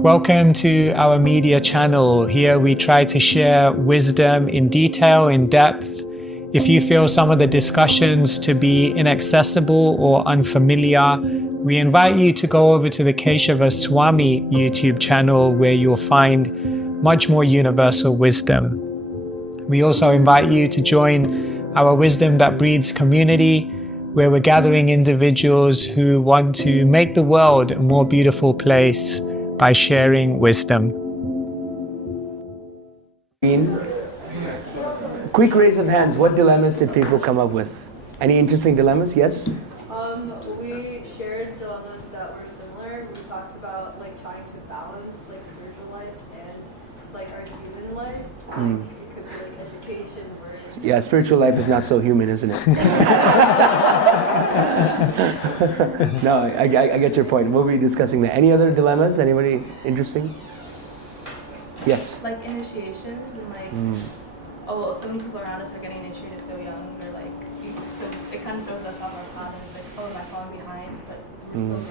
Welcome to our media channel. Here we try to share wisdom in detail, in depth. If you feel some of the discussions to be inaccessible or unfamiliar, we invite you to go over to the Keshava Swami YouTube channel where you'll find much more universal wisdom. We also invite you to join our Wisdom That Breeds community, where we're gathering individuals who want to make the world a more beautiful place by sharing wisdom. Quick raise of hands. What dilemmas did people come up with? Any interesting dilemmas? Yes? We shared dilemmas that were similar. We talked about trying to balance spiritual life and our human life. It could be education or... Yeah, spiritual life is not so human, isn't it? No, I get your point. We'll be discussing that. Any other dilemmas? Anybody interesting? Yes? Initiations and so many people around us are getting initiated so young. They're so it kind of throws us off our path and it's oh, am I falling behind? But we're still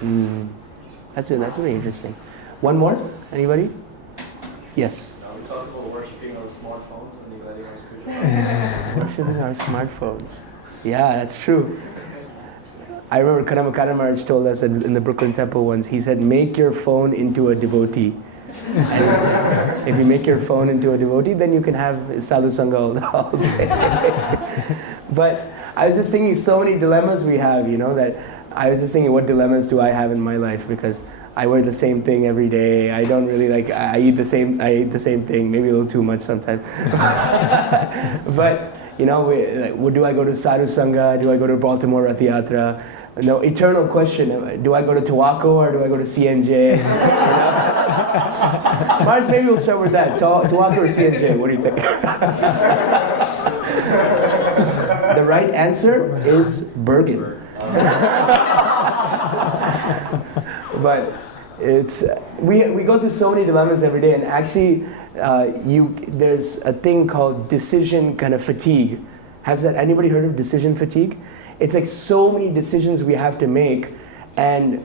growing. That's it. That's really interesting. One more? Anybody? Yes? We talked about worshipping our smartphones and neglecting our spiritual life. Worshipping our smartphones. Yeah, that's true. I remember Kadam Maharaj told us in the Brooklyn Temple once, he said, make your phone into a devotee. And if you make your phone into a devotee, then you can have sadhu sangha all day. But I was just thinking, so many dilemmas we have, that I was just thinking, what dilemmas do I have in my life? Because I wear the same thing every day. I don't really I eat the same thing, maybe a little too much sometimes. But do I go to sadhu sangha? Do I go to Baltimore Rath Yatra? No, eternal question. Do I go to Tawako or do I go to CNJ? Marge, maybe we'll start with that. Tawako or CNJ? What do you think? The right answer is Bergen. But it's we go through so many dilemmas every day, and actually, there's a thing called decision kind of fatigue. Has anybody heard of decision fatigue? It's so many decisions we have to make, and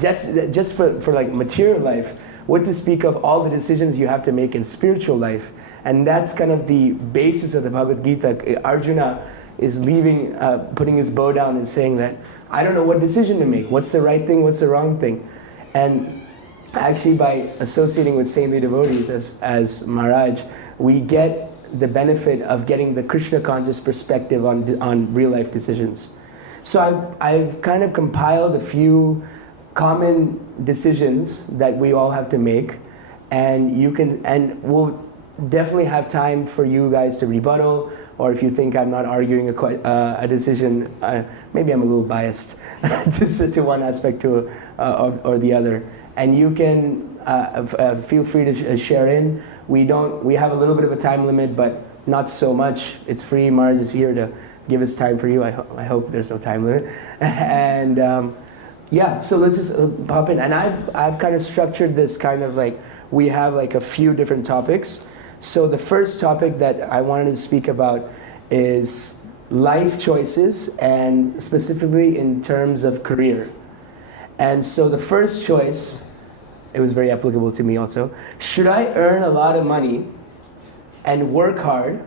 just for material life, what to speak of all the decisions you have to make in spiritual life. And that's kind of the basis of the Bhagavad Gita. Arjuna is leaving, putting his bow down and saying that, I don't know what decision to make. What's the right thing? What's the wrong thing? And actually by associating with saintly devotees as Maharaj, we get the benefit of getting the Krishna conscious perspective on real life decisions. So I've kind of compiled a few common decisions that we all have to make, and we'll definitely have time for you guys to rebuttal, or if you think I'm not arguing a decision, maybe I'm a little biased to one aspect or the other. And you can feel free to share in. We have a little bit of a time limit, but not so much. It's free. Maharaj is here to give us time for you. I hope there's no time limit. And so let's just pop in. And I've kind of structured this kind of we have a few different topics. So the first topic that I wanted to speak about is life choices, and specifically in terms of career. And so the first choice, it was very applicable to me also. Should I earn a lot of money and work hard,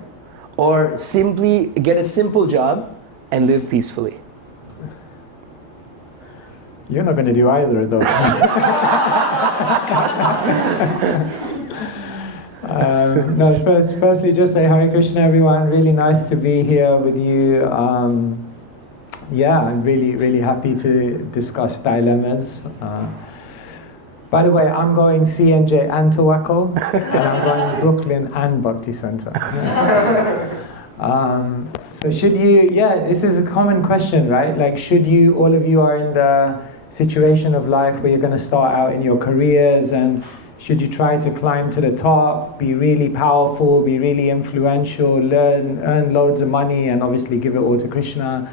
or simply get a simple job and live peacefully? You're not going to do either of those. Firstly, just say Hare Krishna, everyone. Really nice to be here with you. I'm really, really happy to discuss dilemmas. By the way, I'm going CNJ and Tawako, and I'm going Brooklyn and Bhakti Center. So should you, this is a common question, right? Should you, all of you are in the situation of life where you're going to start out in your careers, and should you try to climb to the top, be really powerful, be really influential, earn loads of money, and obviously give it all to Krishna?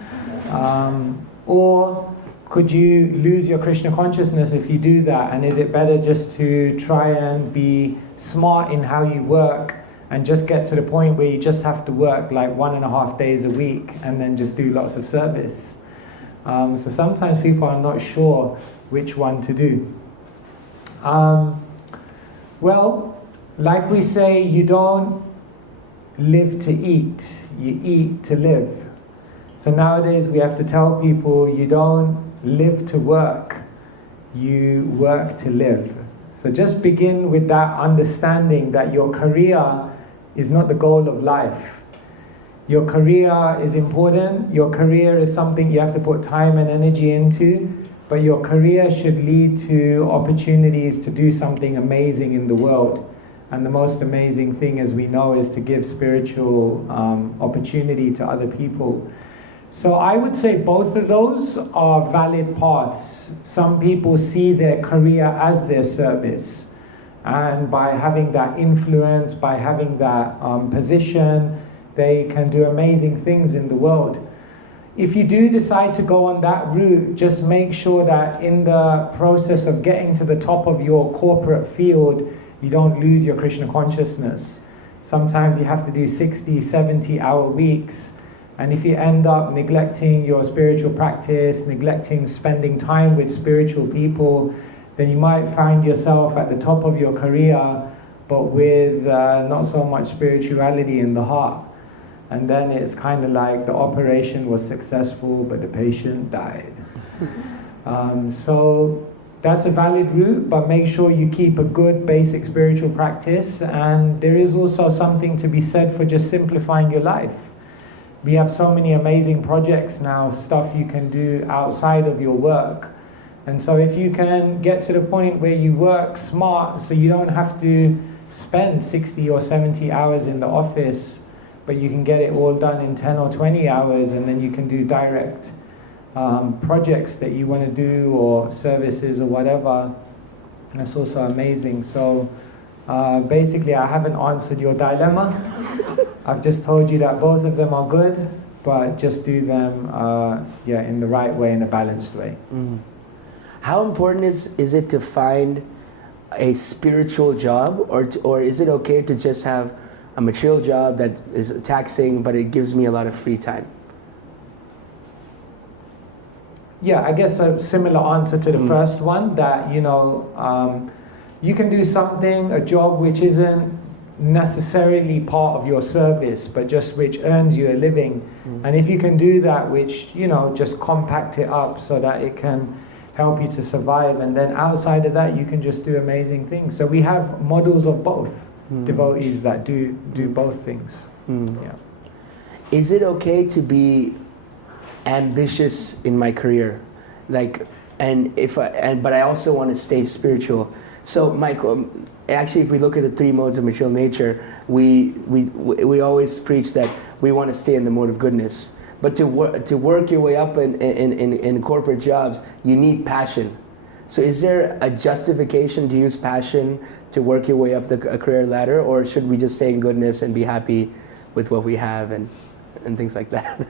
Or could you lose your Krishna consciousness if you do that? And is it better just to try and be smart in how you work and just get to the point where you just have to work 1.5 days a week and then just do lots of service? So sometimes people are not sure which one to do. Well, like we say, you don't live to eat, you eat to live. So nowadays we have to tell people you don't live to work, you work to live. So just begin with that understanding that your career is not the goal of life. Your career is important, your career is something you have to put time and energy into, but your career should lead to opportunities to do something amazing in the world. And the most amazing thing, as we know, is to give spiritual opportunity to other people. So I would say both of those are valid paths. Some people see their career as their service. And by having that influence, by having that position, they can do amazing things in the world. If you do decide to go on that route, just make sure that in the process of getting to the top of your corporate field, you don't lose your Krishna consciousness. Sometimes you have to do 60, 70-hour weeks. And if you end up neglecting your spiritual practice, neglecting spending time with spiritual people, then you might find yourself at the top of your career, but with not so much spirituality in the heart. And then it's kind of like the operation was successful, but the patient died. So that's a valid route, but make sure you keep a good basic spiritual practice. And there is also something to be said for just simplifying your life. We have so many amazing projects now, stuff you can do outside of your work. And so if you can get to the point where you work smart, so you don't have to spend 60 or 70 hours in the office, but you can get it all done in 10 or 20 hours, and then you can do direct projects that you want to do, or services or whatever. That's also amazing. So basically, I haven't answered your dilemma. I've just told you that both of them are good, but just do them in the right way, in a balanced way. Mm. How important is it to find a spiritual job, or is it okay to just have a material job that is taxing, but it gives me a lot of free time? Yeah, I guess a similar answer to the first one, that, you can do something, a job which isn't necessarily part of your service, but just which earns you a living. And if you can do that, which, just compact it up so that it can help you to survive, and then outside of that, you can just do amazing things. So we have models of both, devotees that do both things. Yeah. Is it okay to be ambitious in my career, but I also want to stay spiritual? So, Michael, actually, if we look at the three modes of material nature, we always preach that we want to stay in the mode of goodness. But to work your way up in corporate jobs, you need passion. So, is there a justification to use passion to work your way up the career ladder, or should we just stay in goodness and be happy with what we have and things like that?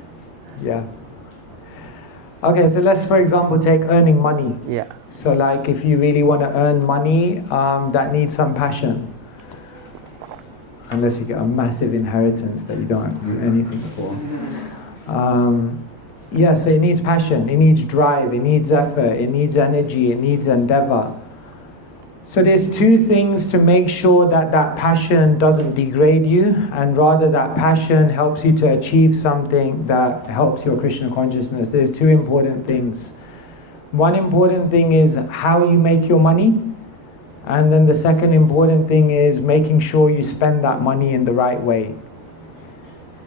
Yeah. Okay, so let's, for example, take earning money. Yeah. So like if you really want to earn money, that needs some passion. Unless you get a massive inheritance that you don't have to do anything for. So it needs passion, it needs drive, it needs effort, it needs energy, it needs endeavor. So there's two things to make sure that passion doesn't degrade you, and rather that passion helps you to achieve something that helps your Krishna consciousness. There's two important things. One important thing is how you make your money, and then the second important thing is making sure you spend that money in the right way.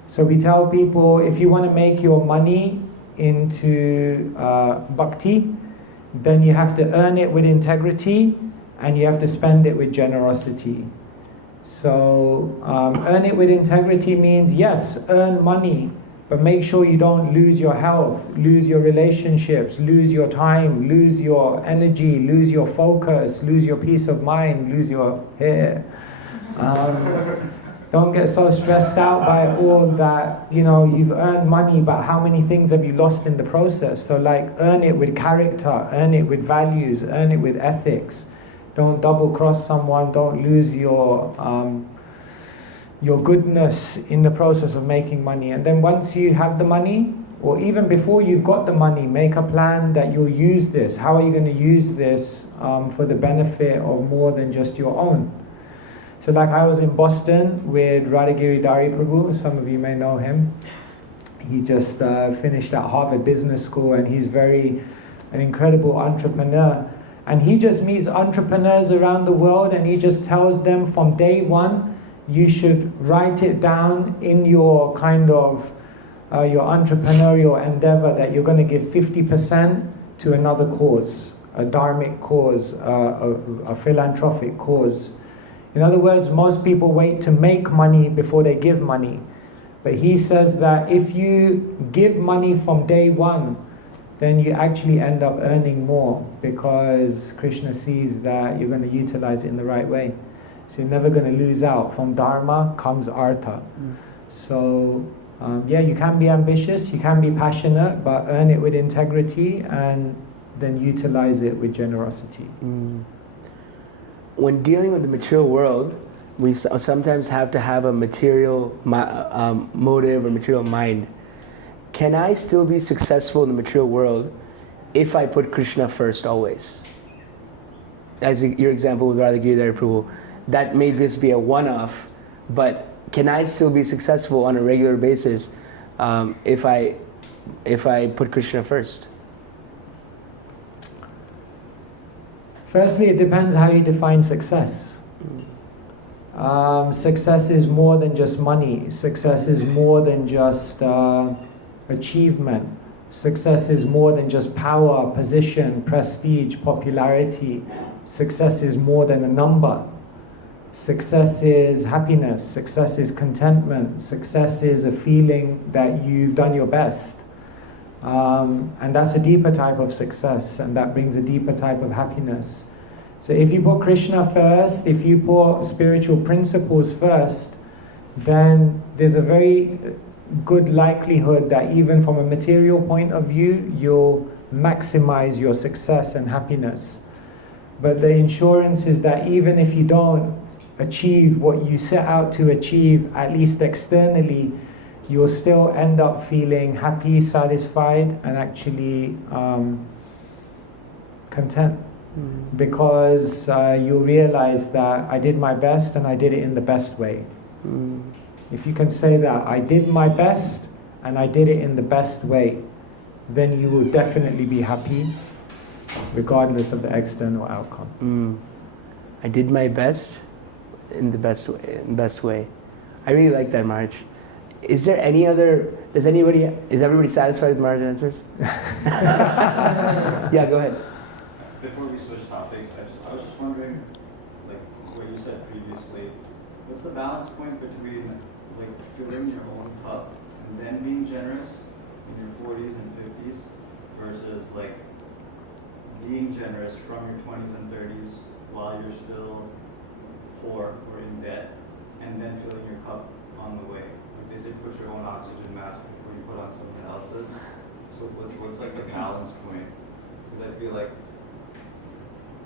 So we tell people, if you want to make your money into bhakti, then you have to earn it with integrity, and you have to spend it with generosity. So earn it with integrity means, yes, earn money, but make sure you don't lose your health, lose your relationships, lose your time, lose your energy, lose your focus, lose your peace of mind, lose your hair. Don't get so stressed out by all that, you've earned money, but how many things have you lost in the process? So earn it with character, earn it with values, earn it with ethics. Don't double cross someone, don't lose your goodness in the process of making money. And then once you have the money, or even before you've got the money, make a plan that you'll use this. How are you going to use this for the benefit of more than just your own? So like I was in Boston with Radhagiri Dari Prabhu, some of you may know him. He just finished at Harvard Business School, and he's an incredible entrepreneur. And he just meets entrepreneurs around the world, and he just tells them from day one, you should write it down in your kind of your entrepreneurial endeavor that you're going to give 50% to another cause, a dharmic cause, a philanthropic cause. In other words, most people wait to make money before they give money. But he says that if you give money from day one, then you actually end up earning more, because Krishna sees that you're going to utilize it in the right way. So you're never going to lose out. From dharma comes artha. So you can be ambitious, you can be passionate, but earn it with integrity and then utilize it with generosity. When dealing with the material world, we sometimes have to have a material motive or material mind. Can I still be successful in the material world if I put Krishna first always? As your example with Radhagiri Dari Prabhu, that may just be a one-off, but can I still be successful on a regular basis if I put Krishna first? Firstly, it depends how you define success. Success is more than just money. Success is more than just achievement. Success is more than just power, position, prestige, popularity. Success is more than a number. Success is happiness. Success is contentment. Success is a feeling that you've done your best. And that's a deeper type of success, and that brings a deeper type of happiness. So if you put Krishna first, if you put spiritual principles first, then there's a very good likelihood that even from a material point of view, you'll maximize your success and happiness. But the insurance is that even if you don't achieve what you set out to achieve, at least externally, you'll still end up feeling happy, satisfied, and actually content. Because you realize that I did my best and I did it in the best way. If you can say that I did my best and I did it in the best way, then you will definitely be happy regardless of the external outcome. I did my best in the best way. I really like that, Maharaj. Is there any other, is everybody satisfied with Maharaj's answers? Yeah, go ahead. Before we switch topics, I was just wondering, like what you said previously, what's the balance point between like filling your own cup and then being generous in your 40s and 50s versus like being generous from your 20s and 30s while you're still poor or in debt, and then filling your cup on the way? Like they say, put your own oxygen mask before you put on someone else's. So what's like the balance point? Because I feel like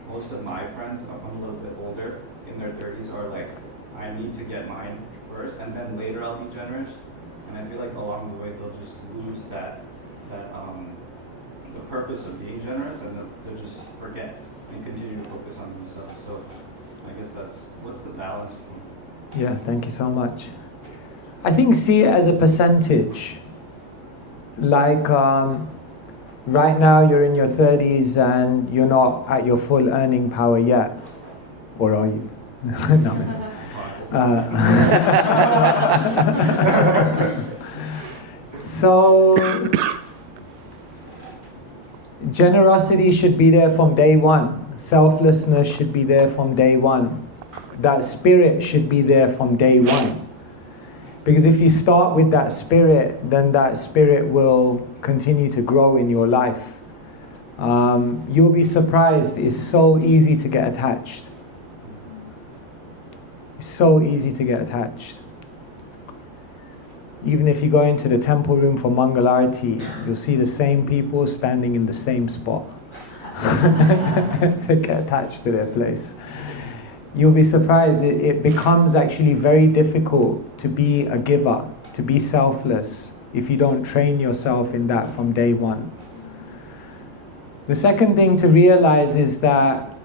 most of my friends, I'm a little bit older, in their 30s are like, I need to get mine first and then later I'll be generous. And I feel like along the way they'll just lose the purpose of being generous, and they'll just forget and continue to focus on themselves. So I guess what's the balance point? Yeah, thank you so much. I think see it as a percentage. Like right now you're in your 30s and you're not at your full earning power yet. Or are you? No. So generosity should be there from day one. Selflessness should be there from day one. That spirit should be there from day one. Because if you start with that spirit, then that spirit will continue to grow in your life. You'll be surprised, it's so easy to get attached. It's so easy to get attached. Even if you go into the temple room for Mangalarti, you'll see the same people standing in the same spot. They get attached to their place. You'll be surprised, it becomes actually very difficult to be a giver, to be selfless, if you don't train yourself in that from day one. The second thing to realize is that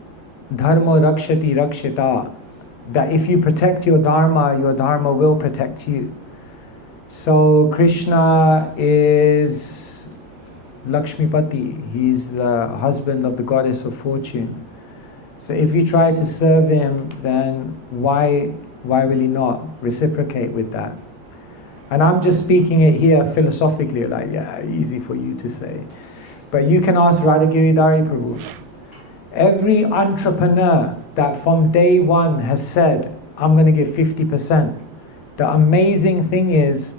dharma rakshati rakshita, that if you protect your dharma will protect you. So Krishna is Lakshmipati, he's the husband of the goddess of fortune. So if you try to serve him, then why will he not reciprocate with that? And I'm just speaking it here philosophically, like, yeah, easy for you to say. But you can ask Radhagiri Dari Prabhu. Every entrepreneur that from day one has said, I'm going to give 50%, the amazing thing is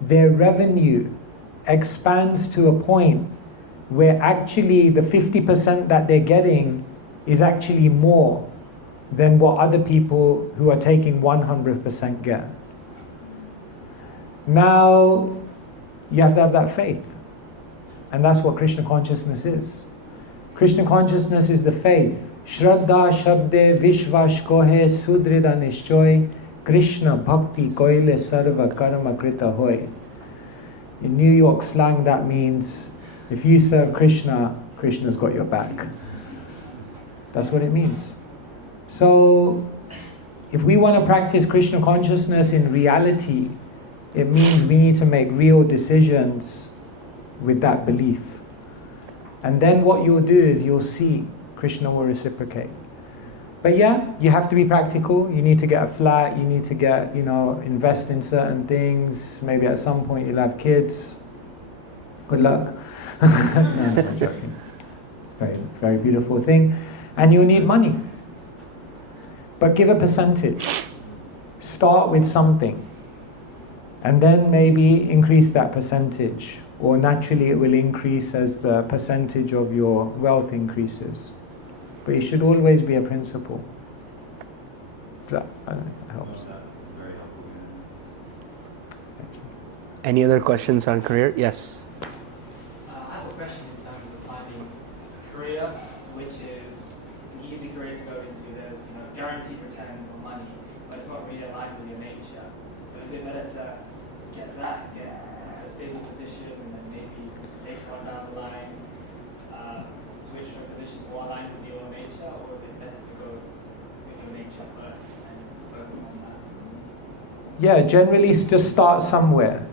their revenue expands to a point where actually the 50% that they're getting is actually more than what other people who are taking 100% get. Now, you have to have that faith. And that's what Krishna consciousness is. Krishna consciousness is the faith. Shraddha Shabde Vishvash Kohe Sudrida Nishchoy Krishna Bhakti Koile Sarva Karma Krita Hoy. In New York slang, that means if you serve Krishna, Krishna's got your back. That's what it means. So, if we want to practice Krishna consciousness in reality, it means we need to make real decisions with that belief. And then what you'll do is you'll see Krishna will reciprocate. But yeah, you have to be practical. You need to get a flat, you need to get, invest in certain things. Maybe at some point you'll have kids. Good luck. No, I'm joking. It's a very, very beautiful thing. And you'll need money. But give a percentage. Start with something. And then maybe increase that percentage. Or naturally it will increase as the percentage of your wealth increases. But it should always be a principle. That helps. Very helpful. Thank you. Any other questions on career? Yes. I have a question in terms of finding a career which is an easy career to go into. There's guaranteed returns on money, but it's not really aligned with your nature. So is it better to get that, get into a stable position, and then maybe later on down the line switch from a position more aligned with your nature, or is it better to go with your nature first and focus on that? Yeah, generally just start somewhere.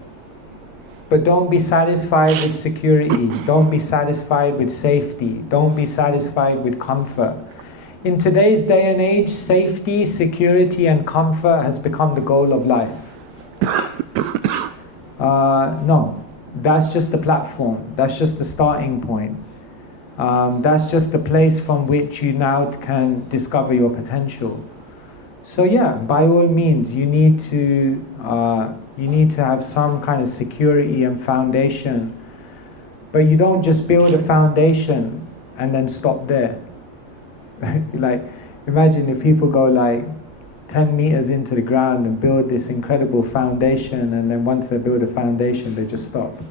But don't be satisfied with security. Don't be satisfied with safety. Don't be satisfied with comfort. In today's day and age, safety, security, and comfort has become the goal of life. No, that's just the platform. That's just the starting point. That's just the place from which you now can discover your potential. So yeah, by all means, you need to have some kind of security and foundation. But you don't just build a foundation and then stop there. Like, imagine if people go like 10 meters into the ground and build this incredible foundation, and then once they build a foundation, they just stop.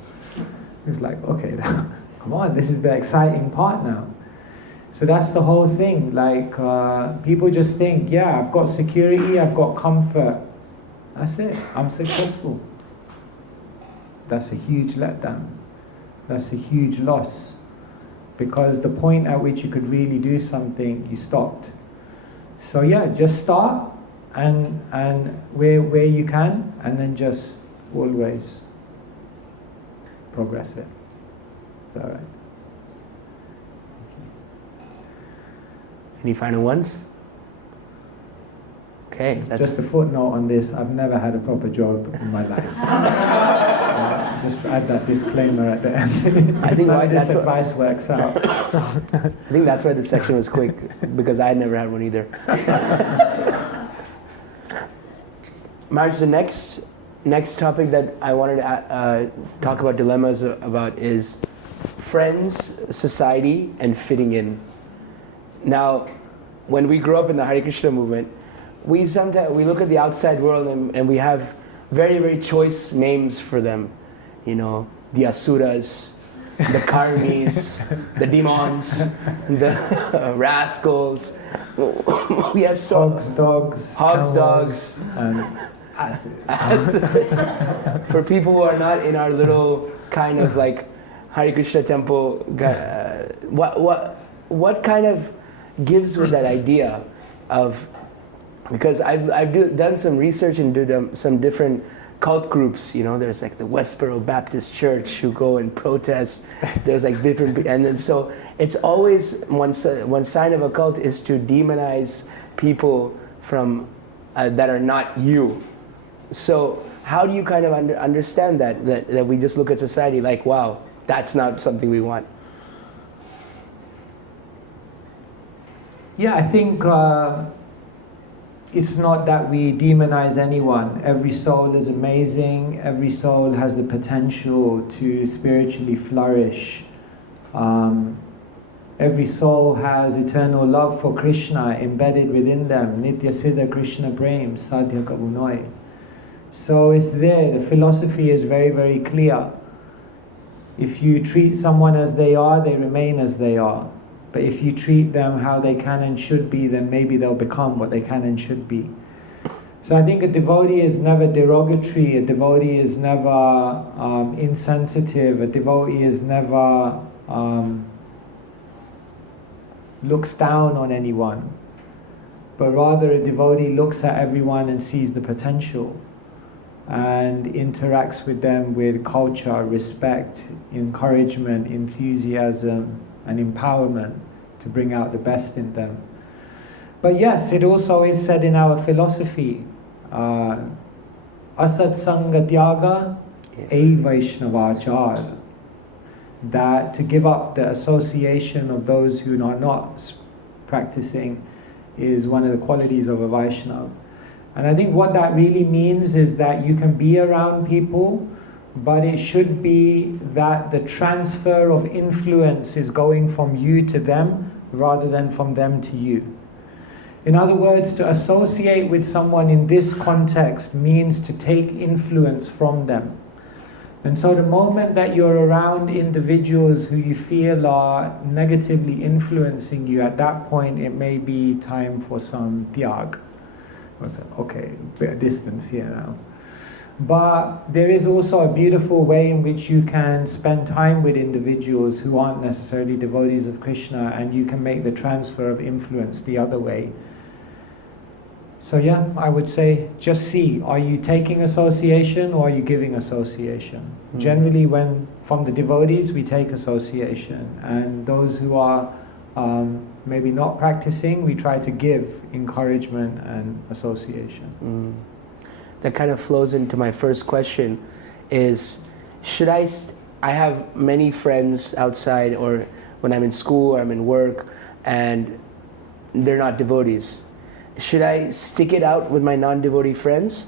It's like, okay, come on, this is the exciting part now. So that's the whole thing. Like, people just think, yeah, I've got security, I've got comfort. That's it, I'm successful. That's a huge letdown. That's a huge loss. Because the point at which you could really do something, you stopped. So yeah, just start and where you can, and then just always progress it. Is that right? Any final ones? Okay, that's Just a footnote on this, I've never had a proper job in my life. Just add that disclaimer at the end. I think None of this that's advice works out. I think that's why this section was quick, because I had never had one either. Marge, the next topic that I wanted to talk about dilemmas about is friends, society, and fitting in. Now, when we grew up in the Hare Krishna movement, we look at the outside world and we have very, very choice names for them. The Asuras, the Karmis, the demons, the rascals. We have Hogs, dogs, hogs, camels, dogs, and For people who are not in our little kind of like Hare Krishna temple, what kind of gives with that idea of, because I've done some research and did some different cult groups, you know, there's like the Westboro Baptist Church who go and protest, there's like different, and then so it's always one sign of a cult is to demonize people from that are not you. So how do you kind of understand that we just look at society like, wow, that's not something we want? Yeah, I think it's not that we demonize anyone. Every soul is amazing. Every soul has the potential to spiritually flourish. Every soul has eternal love for Krishna embedded within them. Nitya Siddha Krishna Prem Sadhya Kabunoi. So it's there. The philosophy is very, very clear. If you treat someone as they are, they remain as they are. But if you treat them how they can and should be, then maybe they'll become what they can and should be. So I think a devotee is never derogatory, a devotee is never insensitive, a devotee is never looks down on anyone. But rather a devotee looks at everyone and sees the potential and interacts with them with culture, respect, encouragement, enthusiasm, and empowerment to bring out the best in them. But yes, it also is said in our philosophy, Asat Sangha Tyaga E Vaishnavachar, that to give up the association of those who are not practicing is one of the qualities of a Vaishnava. And I think what that really means is that you can be around people, but it should be that the transfer of influence is going from you to them rather than from them to you. In other words, to associate with someone in this context means to take influence from them. And so the moment that you're around individuals who you feel are negatively influencing you, at that point it may be time for some tyag. Okay, a bit of distance here now. But there is also a beautiful way in which you can spend time with individuals who aren't necessarily devotees of Krishna, and you can make the transfer of influence the other way. So yeah, I would say just see, are you taking association or are you giving association? Generally, when from the devotees we take association, and those who are maybe not practicing, we try to give encouragement and association. That kind of flows into my first question is, should I have many friends outside, or when I'm in school or I'm in work and they're not devotees. Should I stick it out with my non-devotee friends,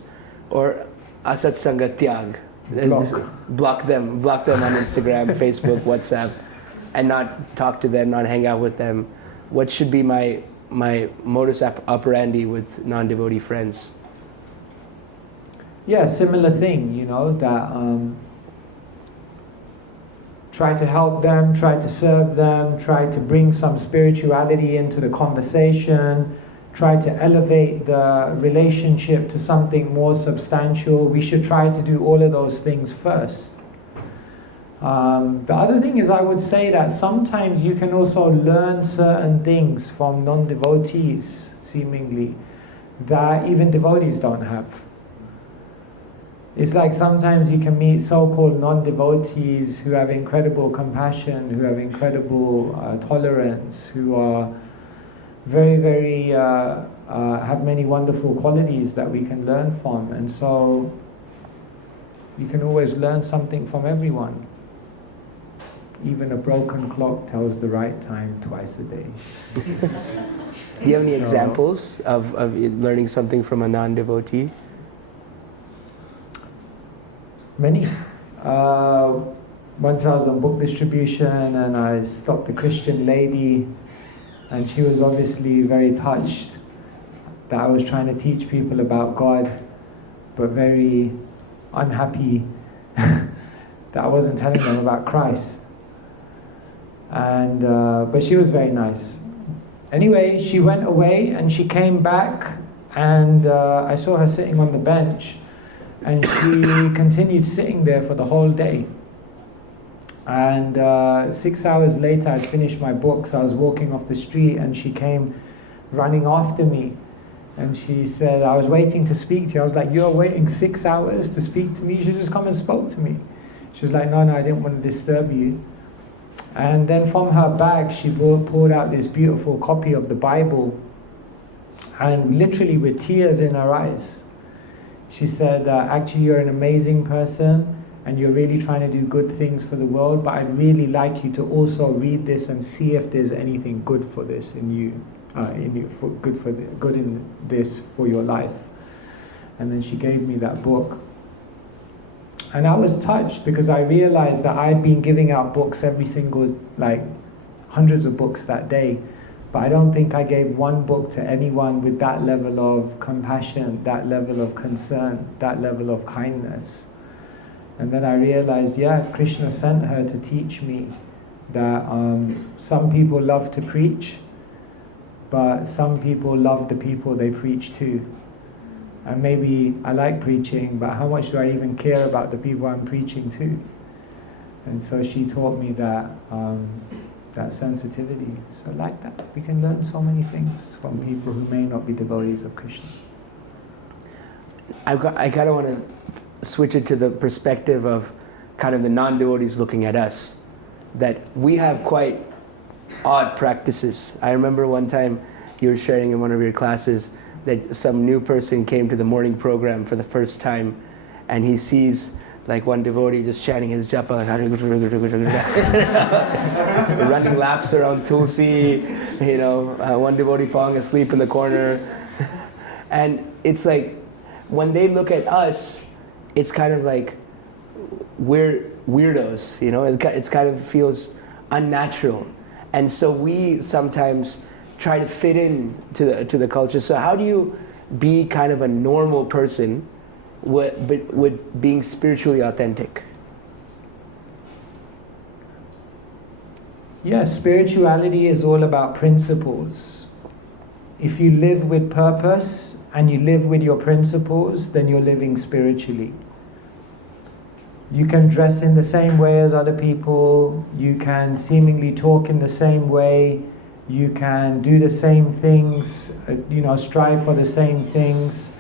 or asat sanga tyag? Block them on Instagram, Facebook, WhatsApp, and not talk to them, not hang out with them. What should be my modus operandi with non-devotee friends? Yeah, similar thing, you know, that try to help them, try to serve them, try to bring some spirituality into the conversation, try to elevate the relationship to something more substantial. We should try to do all of those things first. The other thing is, I would say that sometimes you can also learn certain things from non-devotees, seemingly, that even devotees don't have. It's like sometimes you can meet so-called non-devotees who have incredible compassion, who have incredible tolerance, who are very, very, have many wonderful qualities that we can learn from. And so you can always learn something from everyone. Even a broken clock tells the right time twice a day. Do you have any examples of learning something from a non-devotee? Many. Once I was on book distribution and I stopped a Christian lady, and she was obviously very touched that I was trying to teach people about God, but very unhappy that I wasn't telling them about Christ. And but she was very nice. Anyway, she went away and she came back, And I saw her sitting on the bench, and she continued sitting there for the whole day. And 6 hours later, I'd finished my book, so I was walking off the street, and she came running after me. And she said, I was waiting to speak to you. I was like, you're waiting 6 hours to speak to me? You should just come and spoke to me. She was like, no, I didn't want to disturb you. And then from her bag, she pulled out this beautiful copy of the Bible, and literally with tears in her eyes, she said, actually, you're an amazing person, and you're really trying to do good things for the world, but I'd really like you to also read this and see if there's anything good for this in you, good in this for your life. And then she gave me that book. And I was touched because I realized that I'd been giving out books every single, hundreds of books that day. But I don't think I gave one book to anyone with that level of compassion, that level of concern, that level of kindness. And then I realized, Krishna sent her to teach me that some people love to preach, but some people love the people they preach to. And maybe I like preaching, but how much do I even care about the people I'm preaching to? And so she taught me that that sensitivity. So like that, we can learn so many things from people who may not be devotees of Krishna. I kind of want to switch it to the perspective of kind of the non-devotees looking at us, that we have quite odd practices. I remember one time you were sharing in one of your classes that some new person came to the morning program for the first time, and he sees one devotee just chanting his japa, running laps around Tulsi, one devotee falling asleep in the corner. And it's like, when they look at us, it's kind of like we're weirdos, It's kind of feels unnatural. And so we sometimes try to fit in to the culture. So how do you be kind of a normal person with being spiritually authentic? Spirituality is all about principles. If you live with purpose and you live with your principles, then you're living spiritually. You can dress in the same way as other people, you can seemingly talk in the same way, you can do the same things, strive for the same things.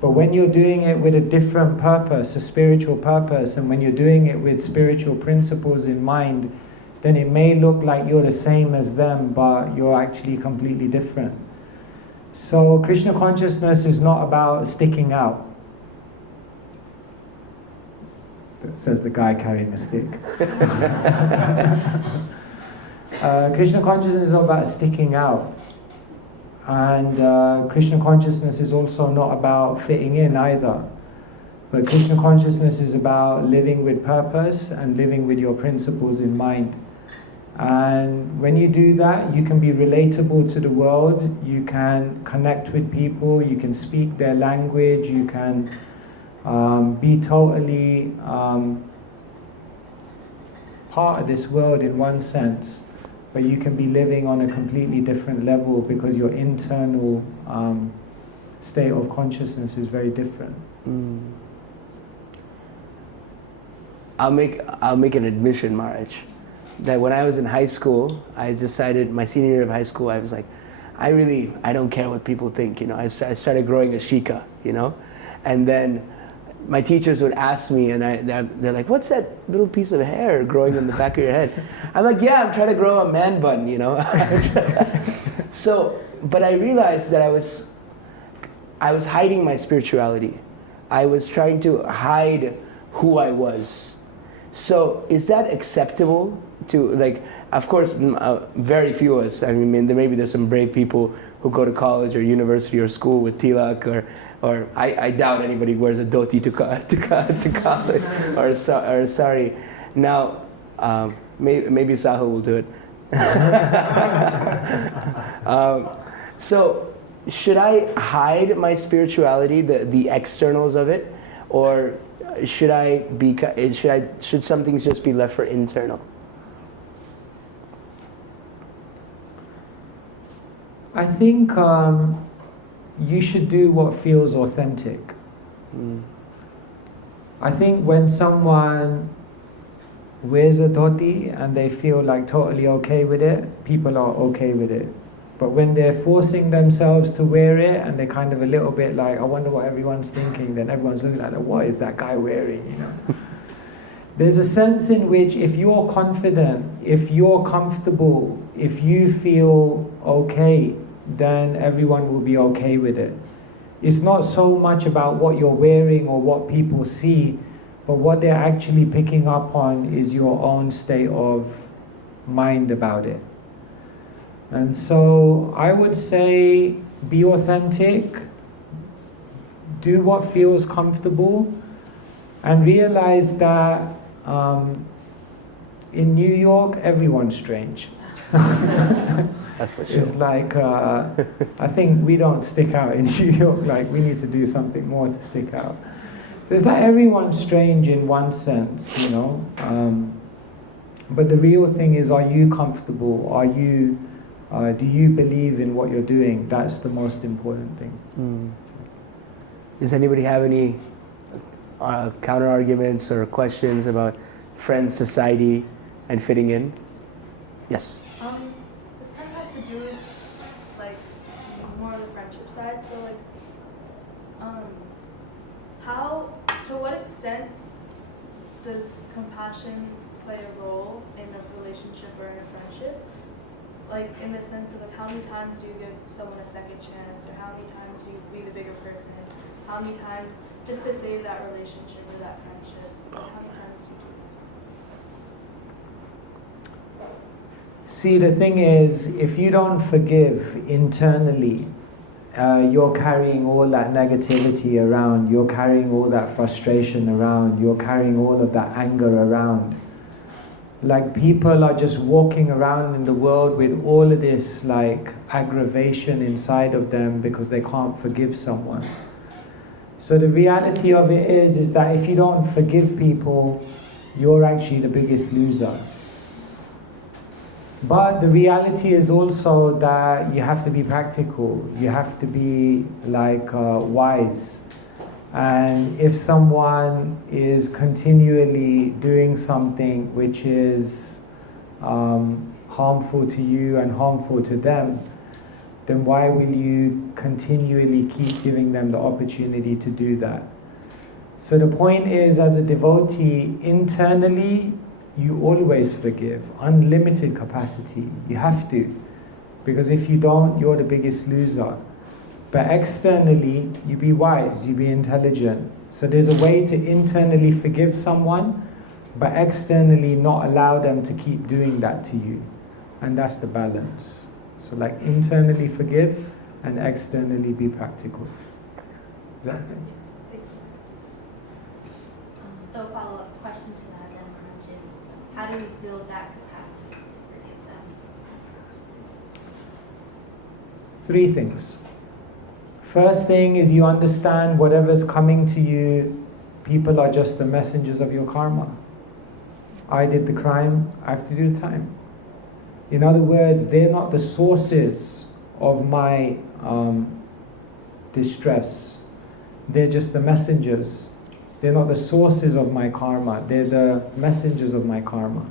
But when you're doing it with a different purpose, a spiritual purpose, and when you're doing it with spiritual principles in mind, then it may look like you're the same as them, but you're actually completely different. So Krishna consciousness is not about sticking out. Says the guy carrying a stick. Krishna consciousness is not about sticking out. And Krishna consciousness is also not about fitting in either. But Krishna consciousness is about living with purpose and living with your principles in mind. And when you do that, you can be relatable to the world, you can connect with people, you can speak their language, you can be totally part of this world in one sense, but you can be living on a completely different level because your internal state of consciousness is very different. I'll make an admission, Maharaj, that when I was in high school, I decided, my senior year of high school, I was like, I don't care what people think, I started growing a shika, and then my teachers would ask me, and they're like, what's that little piece of hair growing in the back of your head? I'm like, I'm trying to grow a man bun, So, but I realized that I was hiding my spirituality. I was trying to hide who I was. So is that acceptable to, of course, very few of us, maybe there's some brave people who go to college or university or school with tilak, or I doubt anybody wears a dhoti to college, or sari. Now, maybe Sahil will do it. So, should I hide my spirituality, the externals of it, or should some things just be left for internal? I think you should do what feels authentic. I think when someone wears a dhoti and they feel like totally okay with it, people are okay with it. But when they're forcing themselves to wear it and they're kind of a little bit like, I wonder what everyone's thinking, then everyone's looking like, what is that guy wearing, you know? There's a sense in which if you're confident, if you're comfortable, if you feel okay, then everyone will be okay with it. It's not so much about what you're wearing or what people see, but what they're actually picking up on is your own state of mind about it. And so I would say be authentic, do what feels comfortable, and realize that in New York, everyone's strange. That's for sure. It's like, I think we don't stick out in New York, like we need to do something more to stick out. So it's like everyone's strange in one sense, you know. But the real thing is, are you comfortable? Do you believe in what you're doing? That's the most important thing. Does anybody have any counter arguments or questions about friends, society, and fitting in? Yes. This kind of has to do with like more of the friendship side. So like, to what extent does compassion play a role in a relationship or in a friendship? Like in the sense of like, how many times do you give someone a second chance, or how many times do you be the bigger person? How many times, just to save that relationship or that friendship, like how many times do you do that? See, the thing is, if you don't forgive internally, you're carrying all that negativity around, you're carrying all that frustration around, you're carrying all of that anger around. Like people are just walking around in the world with all of this like aggravation inside of them because they can't forgive someone. So the reality of it is that if you don't forgive people, you're actually the biggest loser. But the reality is also that you have to be practical. You have to be like wise. And if someone is continually doing something which is harmful to you and harmful to them, then why will you continually keep giving them the opportunity to do that? So the point is, as a devotee, internally, you always forgive, unlimited capacity. You have to, because if you don't, you're the biggest loser. But externally, you be wise, you be intelligent. So there's a way to internally forgive someone, but externally not allow them to keep doing that to you. And that's the balance. So like internally forgive and externally be practical. Exactly. So a follow-up question to that then, which is, how do we build that capacity to forgive them? 3 things. First thing is you understand whatever's coming to you, people are just the messengers of your karma. I did the crime, I have to do the time. In other words, they're not the sources of my distress. They're just the messengers. They're not the sources of my karma. They're the messengers of my karma.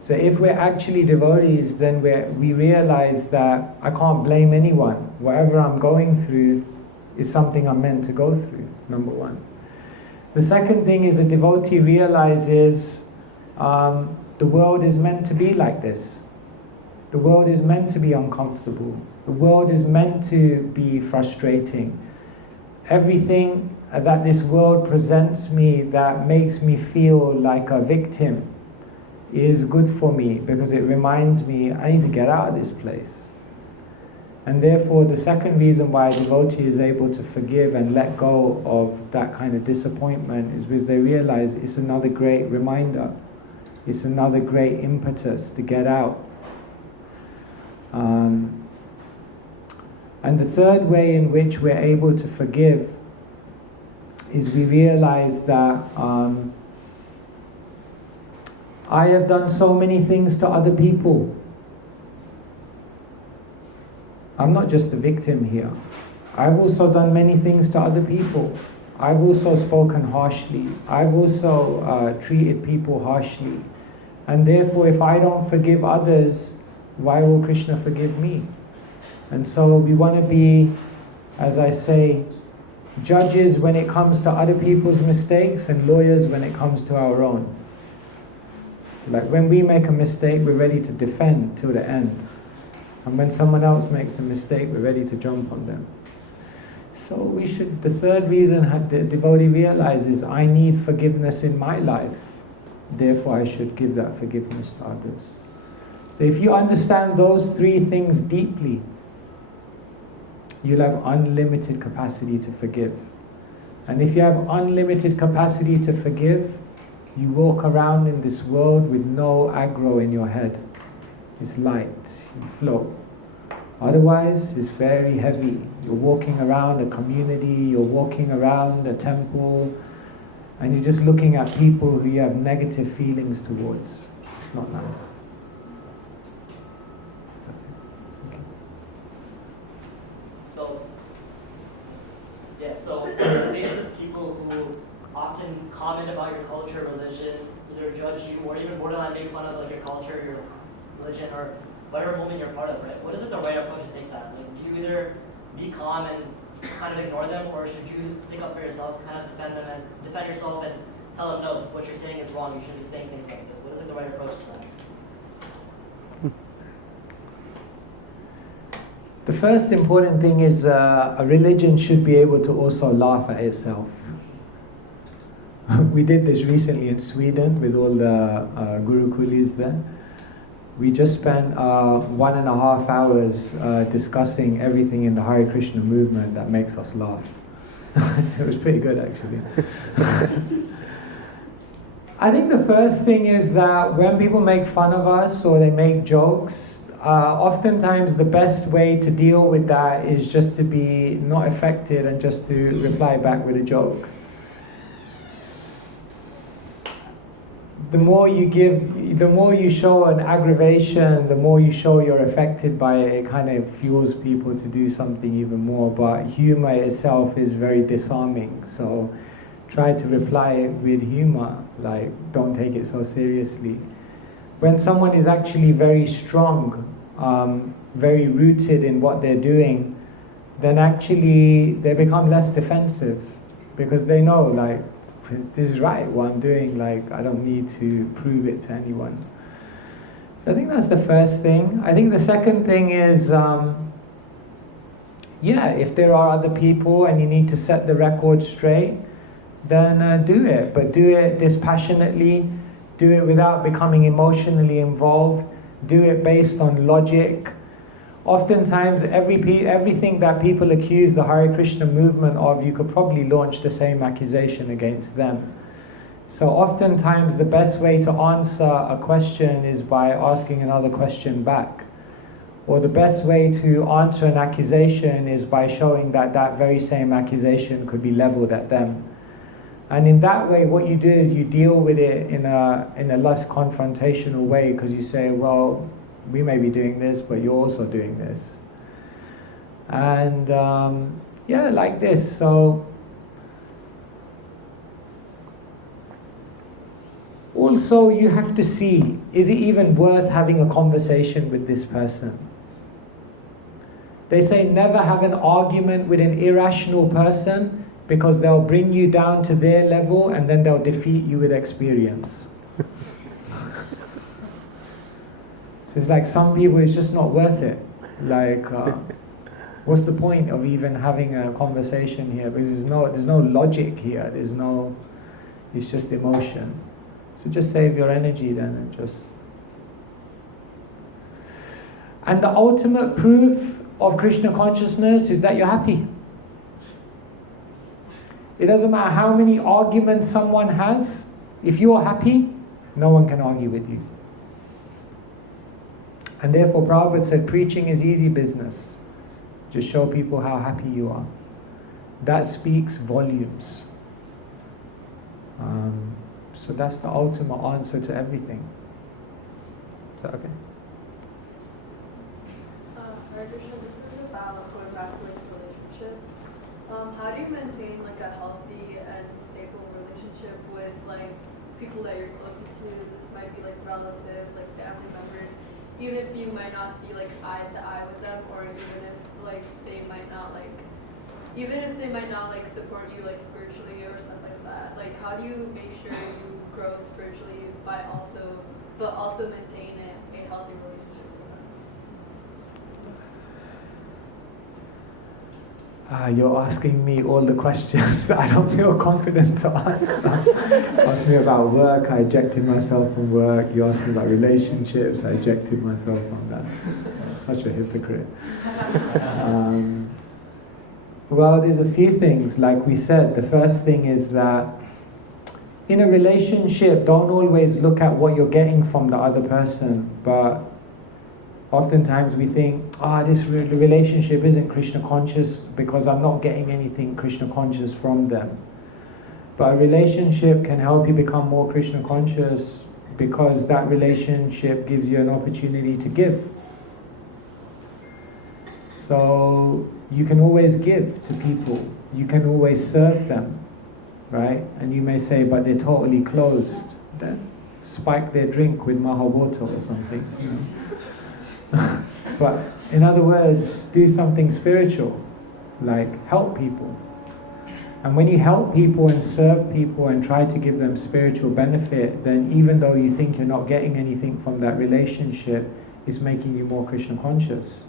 So if we're actually devotees, then we realize that I can't blame anyone. Whatever I'm going through is something I'm meant to go through, number 1. The second thing is a devotee realizes the world is meant to be like this. The world is meant to be uncomfortable. The world is meant to be frustrating. Everything that this world presents me that makes me feel like a victim is good for me, because it reminds me I need to get out of this place. And therefore the second reason why a devotee is able to forgive and let go of that kind of disappointment is because they realize it's another great reminder. It's another great impetus to get out. And the third way in which we're able to forgive is we realize that I have done so many things to other people. I'm not just a victim here. I've also done many things to other people. I've also spoken harshly. I've also treated people harshly. And therefore, if I don't forgive others, why will Krishna forgive me? And so we want to be, as I say, judges when it comes to other people's mistakes and lawyers when it comes to our own. So like when we make a mistake, we're ready to defend till the end. And when someone else makes a mistake, we're ready to jump on them. So we should, the third reason the devotee realizes, I need forgiveness in my life. Therefore I should give that forgiveness to others. So if you understand those three things deeply, you'll have unlimited capacity to forgive. And if you have unlimited capacity to forgive, you walk around in this world with no aggro in your head. It's light, you float. Otherwise, it's very heavy. You're walking around a community, you're walking around a temple, and you're just looking at people who you have negative feelings towards. It's not nice. So in the face of people who often comment about your culture, religion, either judge you or even borderline make fun of like your culture, your religion, or whatever movement you're part of, right? What is it the right approach to take that? Like, do you either be calm and kind of ignore them, or should you stick up for yourself, kind of defend them and defend yourself and tell them, no, what you're saying is wrong, you shouldn't be saying things like this? What is like the right approach to that? The first important thing is a religion should be able to also laugh at itself. We did this recently in Sweden with all the Gurukulis there. We just spent 1.5 hours discussing everything in the Hare Krishna movement that makes us laugh. It was pretty good actually. I think the first thing is that when people make fun of us or they make jokes, oftentimes the best way to deal with that is just to be not affected and just to reply back with a joke. The more you give, the more you show an aggravation, the more you show you're affected by it, it kind of fuels people to do something even more. But humor itself is very disarming, so try to reply with humor, like don't take it so seriously. When someone is actually very strong, very rooted in what they're doing, then actually they become less defensive because they know, like, this is right what I'm doing, like I don't need to prove it to anyone. So I think that's the first thing. I think the second thing is, if there are other people and you need to set the record straight, then do it, but do it dispassionately. Do it without becoming emotionally involved. Do it based on logic. Oftentimes, everything that people accuse the Hare Krishna movement of, you could probably launch the same accusation against them. So oftentimes, the best way to answer a question is by asking another question back. Or the best way to answer an accusation is by showing that that very same accusation could be leveled at them. And in that way, what you do is you deal with it in a less confrontational way, because you say, well, we may be doing this, but you're also doing this. And like this. So also you have to see, is it even worth having a conversation with this person? They say never have an argument with an irrational person, because they'll bring you down to their level and then they'll defeat you with experience. So it's like some people, it's just not worth it. Like, what's the point of even having a conversation here? Because there's no logic here. It's just emotion. So just save your energy then and the ultimate proof of Krishna consciousness is that you're happy. It doesn't matter how many arguments someone has, if you're happy, no one can argue with you. And therefore Prabhupada said preaching is easy business. Just show people how happy you are. That speaks volumes. So that's the ultimate answer to everything. Is that okay? Hare Krishna, this is about going back to like relationships. How do you maintain like a healthy and stable relationship with like people that you're closest to? This might be like relatives, like family members, even if you might not see like eye to eye with them, or even if like they might not like, even if they might not like support you like spiritually or stuff like that. Like how do you make sure you grow spiritually but also maintain a healthy relationship with them? You're asking me all the questions that I don't feel confident to answer. Ask me about work, I ejected myself from work. You asked me about relationships, I ejected myself from that. Such a hypocrite. Well, there's a few things, like we said. The first thing is that in a relationship, don't always look at what you're getting from the other person, but oftentimes we think, this relationship isn't Krishna conscious because I'm not getting anything Krishna conscious from them. But a relationship can help you become more Krishna conscious because that relationship gives you an opportunity to give. So you can always give to people. You can always serve them, right? And you may say, but they're totally closed. Then spike their drink with Mahabhota or something, you know. But in other words, do something spiritual, like help people. And when you help people and serve people and try to give them spiritual benefit, then even though you think you're not getting anything from that relationship, it's making you more Krishna conscious,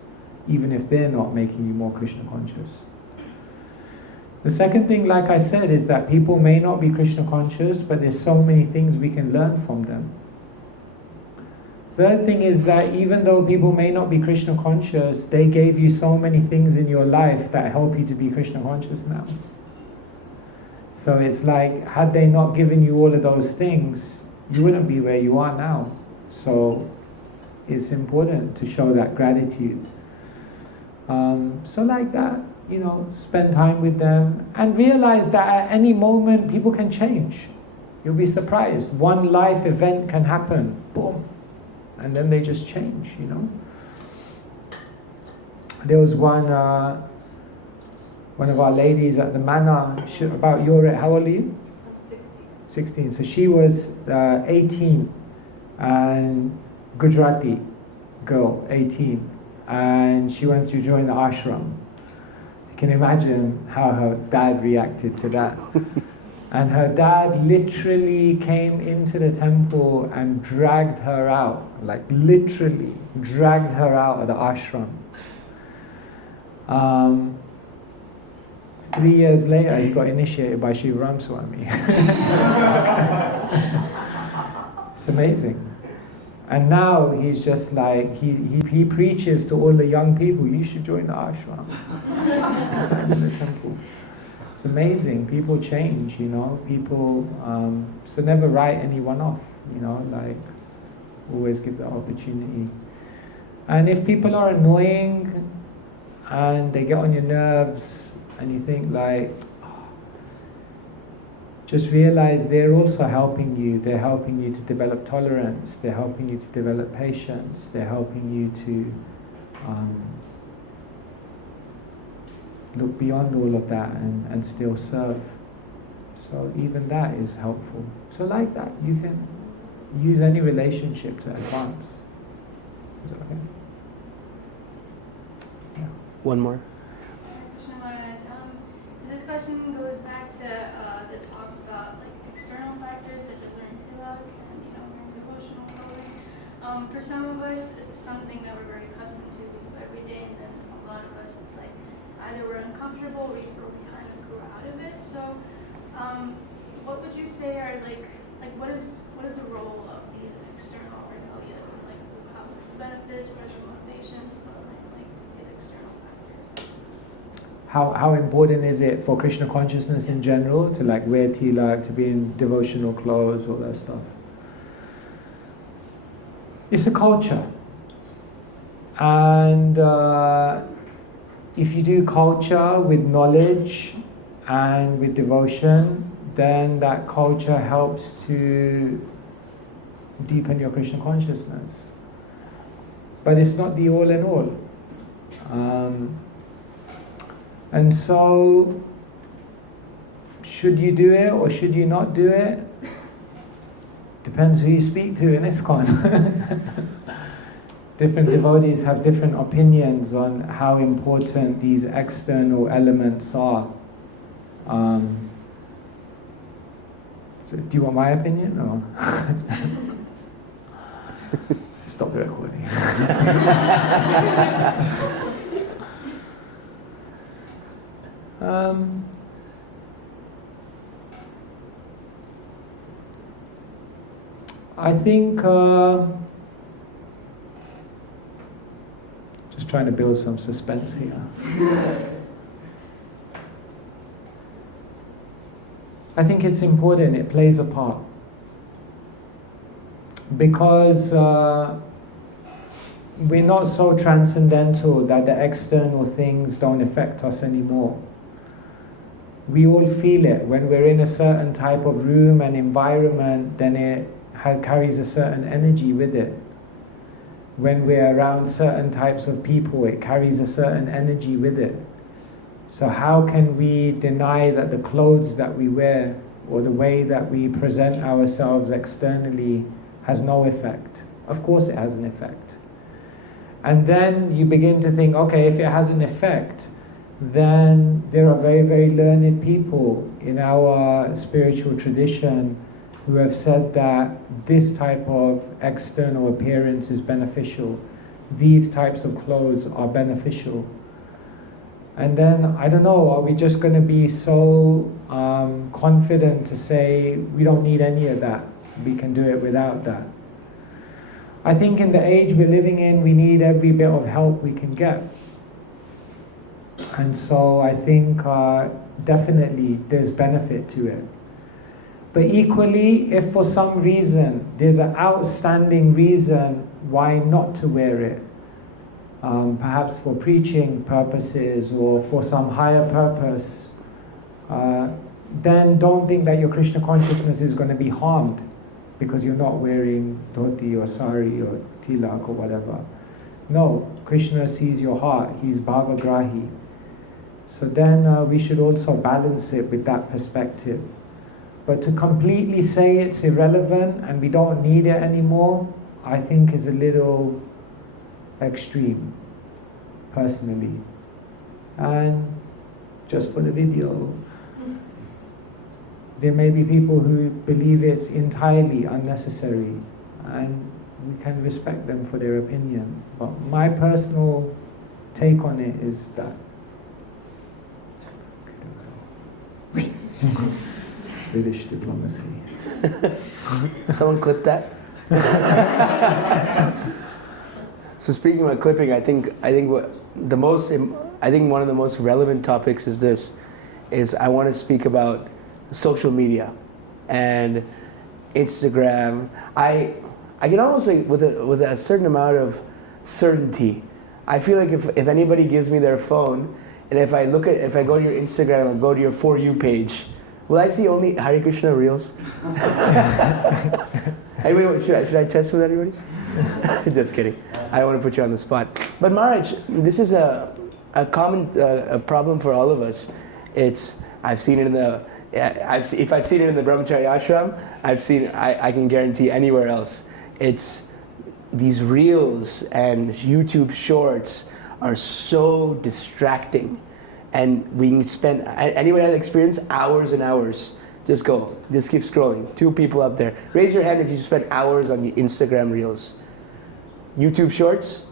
even if they're not making you more Krishna conscious. The second thing, like I said, is that people may not be Krishna conscious, but there's so many things we can learn from them. Third thing is that even though people may not be Krishna conscious, they gave you so many things in your life that help you to be Krishna conscious now. So it's like, had they not given you all of those things, you wouldn't be where you are now. So it's important to show that gratitude. So like that, you know, spend time with them and realize that at any moment people can change. You'll be surprised. One life event can happen, boom, and then they just change, you know. There was one of our ladies at the manor, about your, how old are you? 16. So she was 18, and Gujarati girl, 18, and she went to join the ashram. You can imagine how her dad reacted to that. And her dad literally came into the temple and dragged her out, like literally dragged her out of the ashram. 3 years later, he got initiated by Shiva Ramswami. It's amazing. And now he's just like, he preaches to all the young people, you should join the ashram. In the temple. It's amazing. People change, you know. People, so never write anyone off, you know, like always give the opportunity. And if people are annoying and they get on your nerves and you think like, just realize they're also helping you. They're helping you to develop tolerance. They're helping you to develop patience. They're helping you to look beyond all of that and still serve. So even that is helpful. So like that, you can use any relationship to advance. Is that okay? Yeah. One more. Krishna Maharaj, so this question goes back to the talk about like external factors such as earning tilak and your devotional calling. For some of us, it's something that we're very accustomed to every day, and then a lot of us, it's like either we're uncomfortable or we kind of grew out of it. So, what would you say are like what is the role of these external regalias, and like what's the benefits, what are the motivations behind like these external factors? How important is it for Krishna consciousness in general to like wear tilak, to be in devotional clothes, all that stuff? It's a culture, and if you do culture with knowledge and with devotion, then that culture helps to deepen your Krishna consciousness. But it's not the all in all. And so, should you do it or should you not do it? Depends who you speak to in ISKCON. Different devotees have different opinions on how important these external elements are. So do you want my opinion or? Stop the recording. I think just trying to build some suspense here. I think it's important, it plays a part. Because we're not so transcendental that the external things don't affect us anymore. We all feel it. When we're in a certain type of room and environment, then it carries a certain energy with it. When we're around certain types of people, it carries a certain energy with it. So how can we deny that the clothes that we wear or the way that we present ourselves externally has no effect? Of course it has an effect. And then you begin to think, okay, if it has an effect, then there are very, very learned people in our spiritual tradition who have said that this type of external appearance is beneficial. These types of clothes are beneficial. And then, I don't know, are we just going to be so confident to say we don't need any of that? We can do it without that. I think in the age we're living in, we need every bit of help we can get. And so I think definitely there's benefit to it. But equally, if for some reason there's an outstanding reason why not to wear it, perhaps for preaching purposes or for some higher purpose, then don't think that your Krishna consciousness is going to be harmed because you're not wearing dhoti or sari or tilak or whatever. No, Krishna sees your heart. He's bhavagrahi. So then we should also balance it with that perspective. But to completely say it's irrelevant and we don't need it anymore, I think is a little extreme, personally. And just for the video, there may be people who believe it's entirely unnecessary, and we can respect them for their opinion. But my personal take on it is that British diplomacy. Someone clip that? So speaking about clipping, I think one of the most relevant topics is this: I want to speak about social media and Instagram. I can almost say with a certain amount of certainty. I feel like if anybody gives me their phone, and if I go to your Instagram and go to your For You page, will I see only Hare Krishna reels? Anybody, should I test with everybody? Just kidding. I don't want to put you on the spot. But Maharaj, this is a common problem for all of us. I've seen it in the if I've seen it in the Brahmachari ashram, I can guarantee anywhere else. It's these reels and YouTube shorts are so distracting, and we can spend. Anyone has experience hours and hours. Just keep scrolling. 2 people up there. Raise your hand if you spend hours on Instagram reels, YouTube shorts,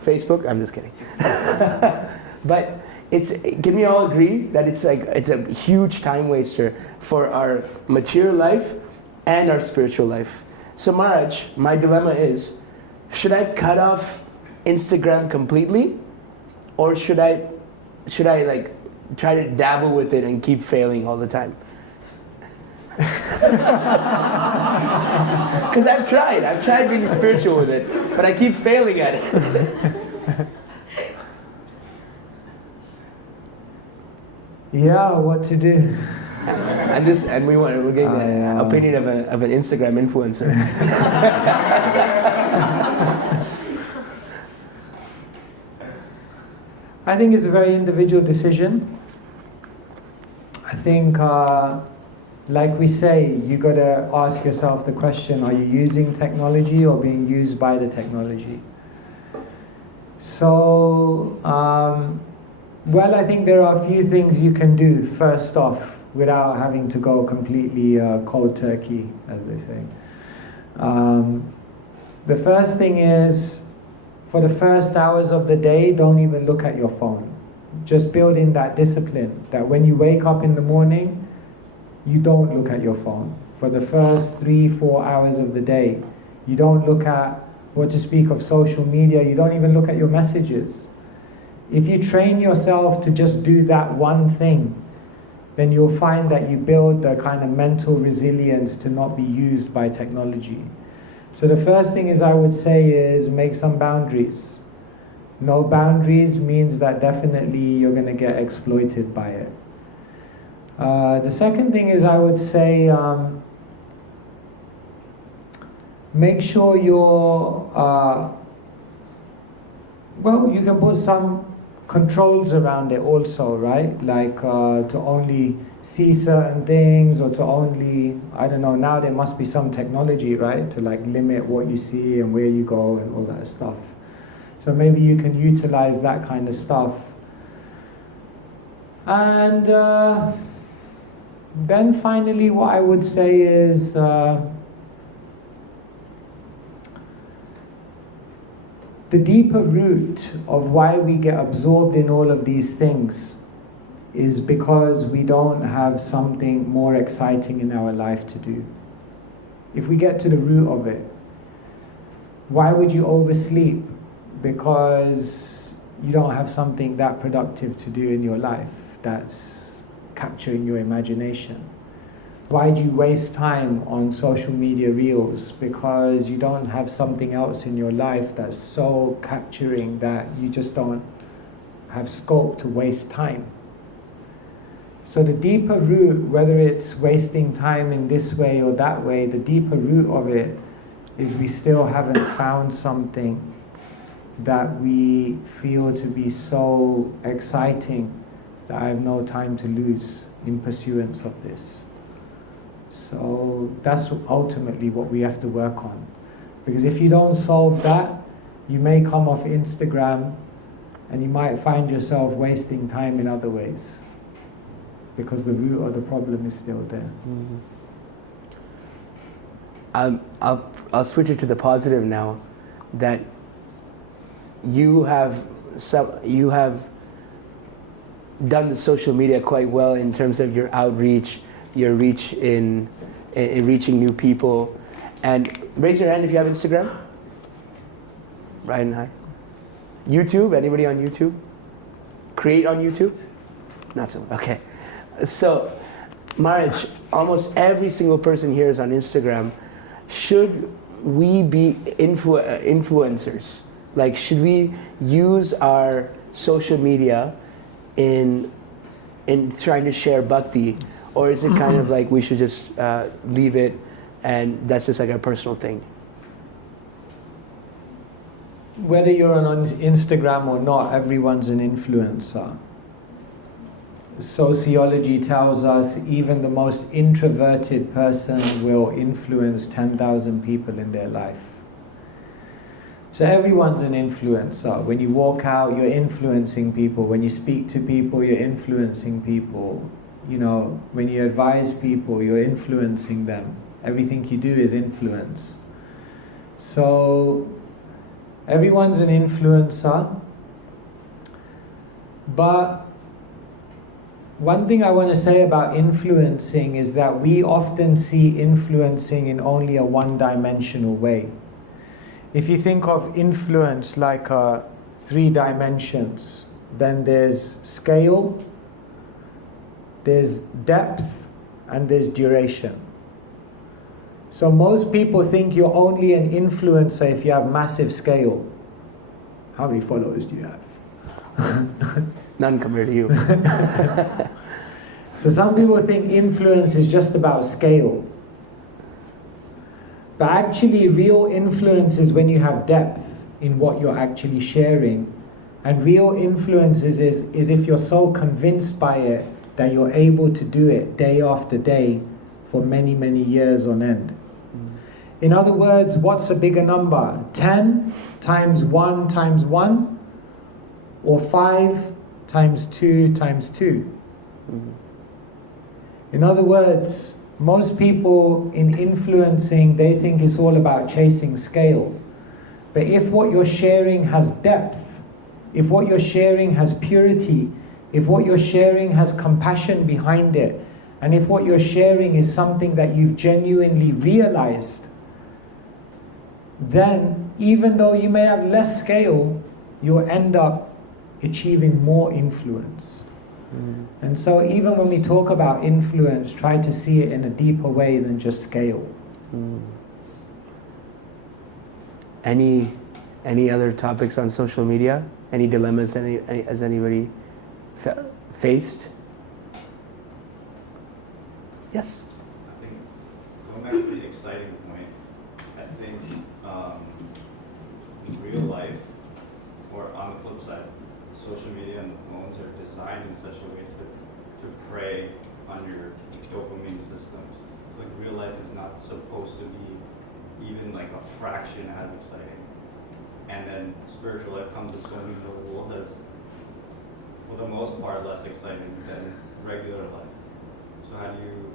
Facebook. I'm just kidding. But can we all agree that it's a huge time waster for our material life and our spiritual life? So Maharaj, my dilemma is, should I cut off Instagram completely, or should I like try to dabble with it and keep failing all the time? Because I've tried being spiritual with it, but I keep failing at it. Yeah, what to do? We're getting the opinion of an Instagram influencer. I think it's a very individual decision. I think, like we say, you got to ask yourself the question, are you using technology or being used by the technology? So, well, I think there are a few things you can do, first off, without having to go completely cold turkey, as they say. The first thing is, for the first hours of the day, don't even look at your phone. Just build in that discipline, that when you wake up in the morning, you don't look at your phone. For the first 3-4 hours of the day, you don't look at, what to speak of social media, you don't even look at your messages. If you train yourself to just do that one thing, then you'll find that you build the kind of mental resilience to not be used by technology. So the first thing is I would say is make some boundaries. No boundaries means that definitely you're going to get exploited by it. The second thing is I would say make sure you're, well, you can put some controls around it also, right? Like to only see certain things, or to only, I don't know, now there must be some technology, right? To like limit what you see and where you go and all that stuff. So maybe you can utilize that kind of stuff. And then finally what I would say is the deeper root of why we get absorbed in all of these things is because we don't have something more exciting in our life to do. If we get to the root of it, why would you oversleep? Because you don't have something that productive to do in your life that's capturing your imagination. Why do you waste time on social media reels? Because you don't have something else in your life that's so capturing that you just don't have scope to waste time. So the deeper root, whether it's wasting time in this way or that way, the deeper root of it is we still haven't found something that we feel to be so exciting that I have no time to lose in pursuance of this. So that's ultimately what we have to work on. Because if you don't solve that, you may come off Instagram and you might find yourself wasting time in other ways, because the root of the problem is still there. I'll switch it to the positive now, that you have done the social media quite well in terms of your outreach, your reach in reaching new people. And raise your hand if you have Instagram. Ryan, hi. YouTube, anybody on YouTube? Create on YouTube? Not so, okay. So, Maharaj, almost every single person here is on Instagram. Should we be influencers? Like, should we use our social media in trying to share bhakti? Or is it kind of like we should just leave it and that's just like a personal thing? Whether you're on Instagram or not, everyone's an influencer. Sociology tells us even the most introverted person will influence 10,000 people in their life. So everyone's an influencer. When you walk out, you're influencing people. When you speak to people, you're influencing people. You know, when you advise people, you're influencing them. Everything you do is influence. So everyone's an influencer. But one thing I want to say about influencing is that we often see influencing in only a one-dimensional way. If you think of influence like 3 dimensions, then there's scale, there's depth, and there's duration. So most people think you're only an influencer if you have massive scale. How many followers do you have? None compared to you. So some people think influence is just about scale. But actually real influence is when you have depth in what you're actually sharing, And real influence is if you're so convinced by it that you're able to do it day after day for many, many years on end. In other words, what's a bigger number? 10 times 1 times 1? Or 5 times 2 times 2? In other words, most people in influencing, they think it's all about chasing scale. But if what you're sharing has depth, if what you're sharing has purity, if what you're sharing has compassion behind it, and if what you're sharing is something that you've genuinely realized, then even though you may have less scale, you'll end up achieving more influence. And so even when we talk about influence, try to see it in a deeper way than just scale. Any other topics on social media? Any dilemmas has anybody faced? Yes? I think, going back to the exciting point, I think in real life, or on the flip side, social media and the phones are designed in such a way to prey on your dopamine systems. Like real life is not supposed to be even like a fraction as exciting. And then spiritual life comes with so many rules that's, for the most part, less exciting than regular life. So how do you,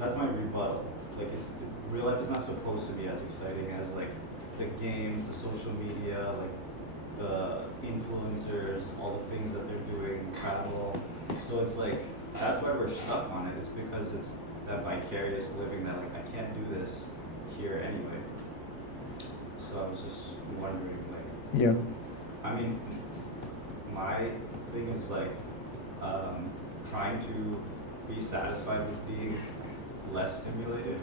that's my rebuttal. Like real life is not supposed to be as exciting as like the games, the social media, like the influencers, all the things that they're doing, travel. So it's like, that's why we're stuck on it. It's because it's that vicarious living that like, I can't do this here anyway. So I was just wondering, like, Yeah. I mean, my thing is like, trying to be satisfied with being less stimulated,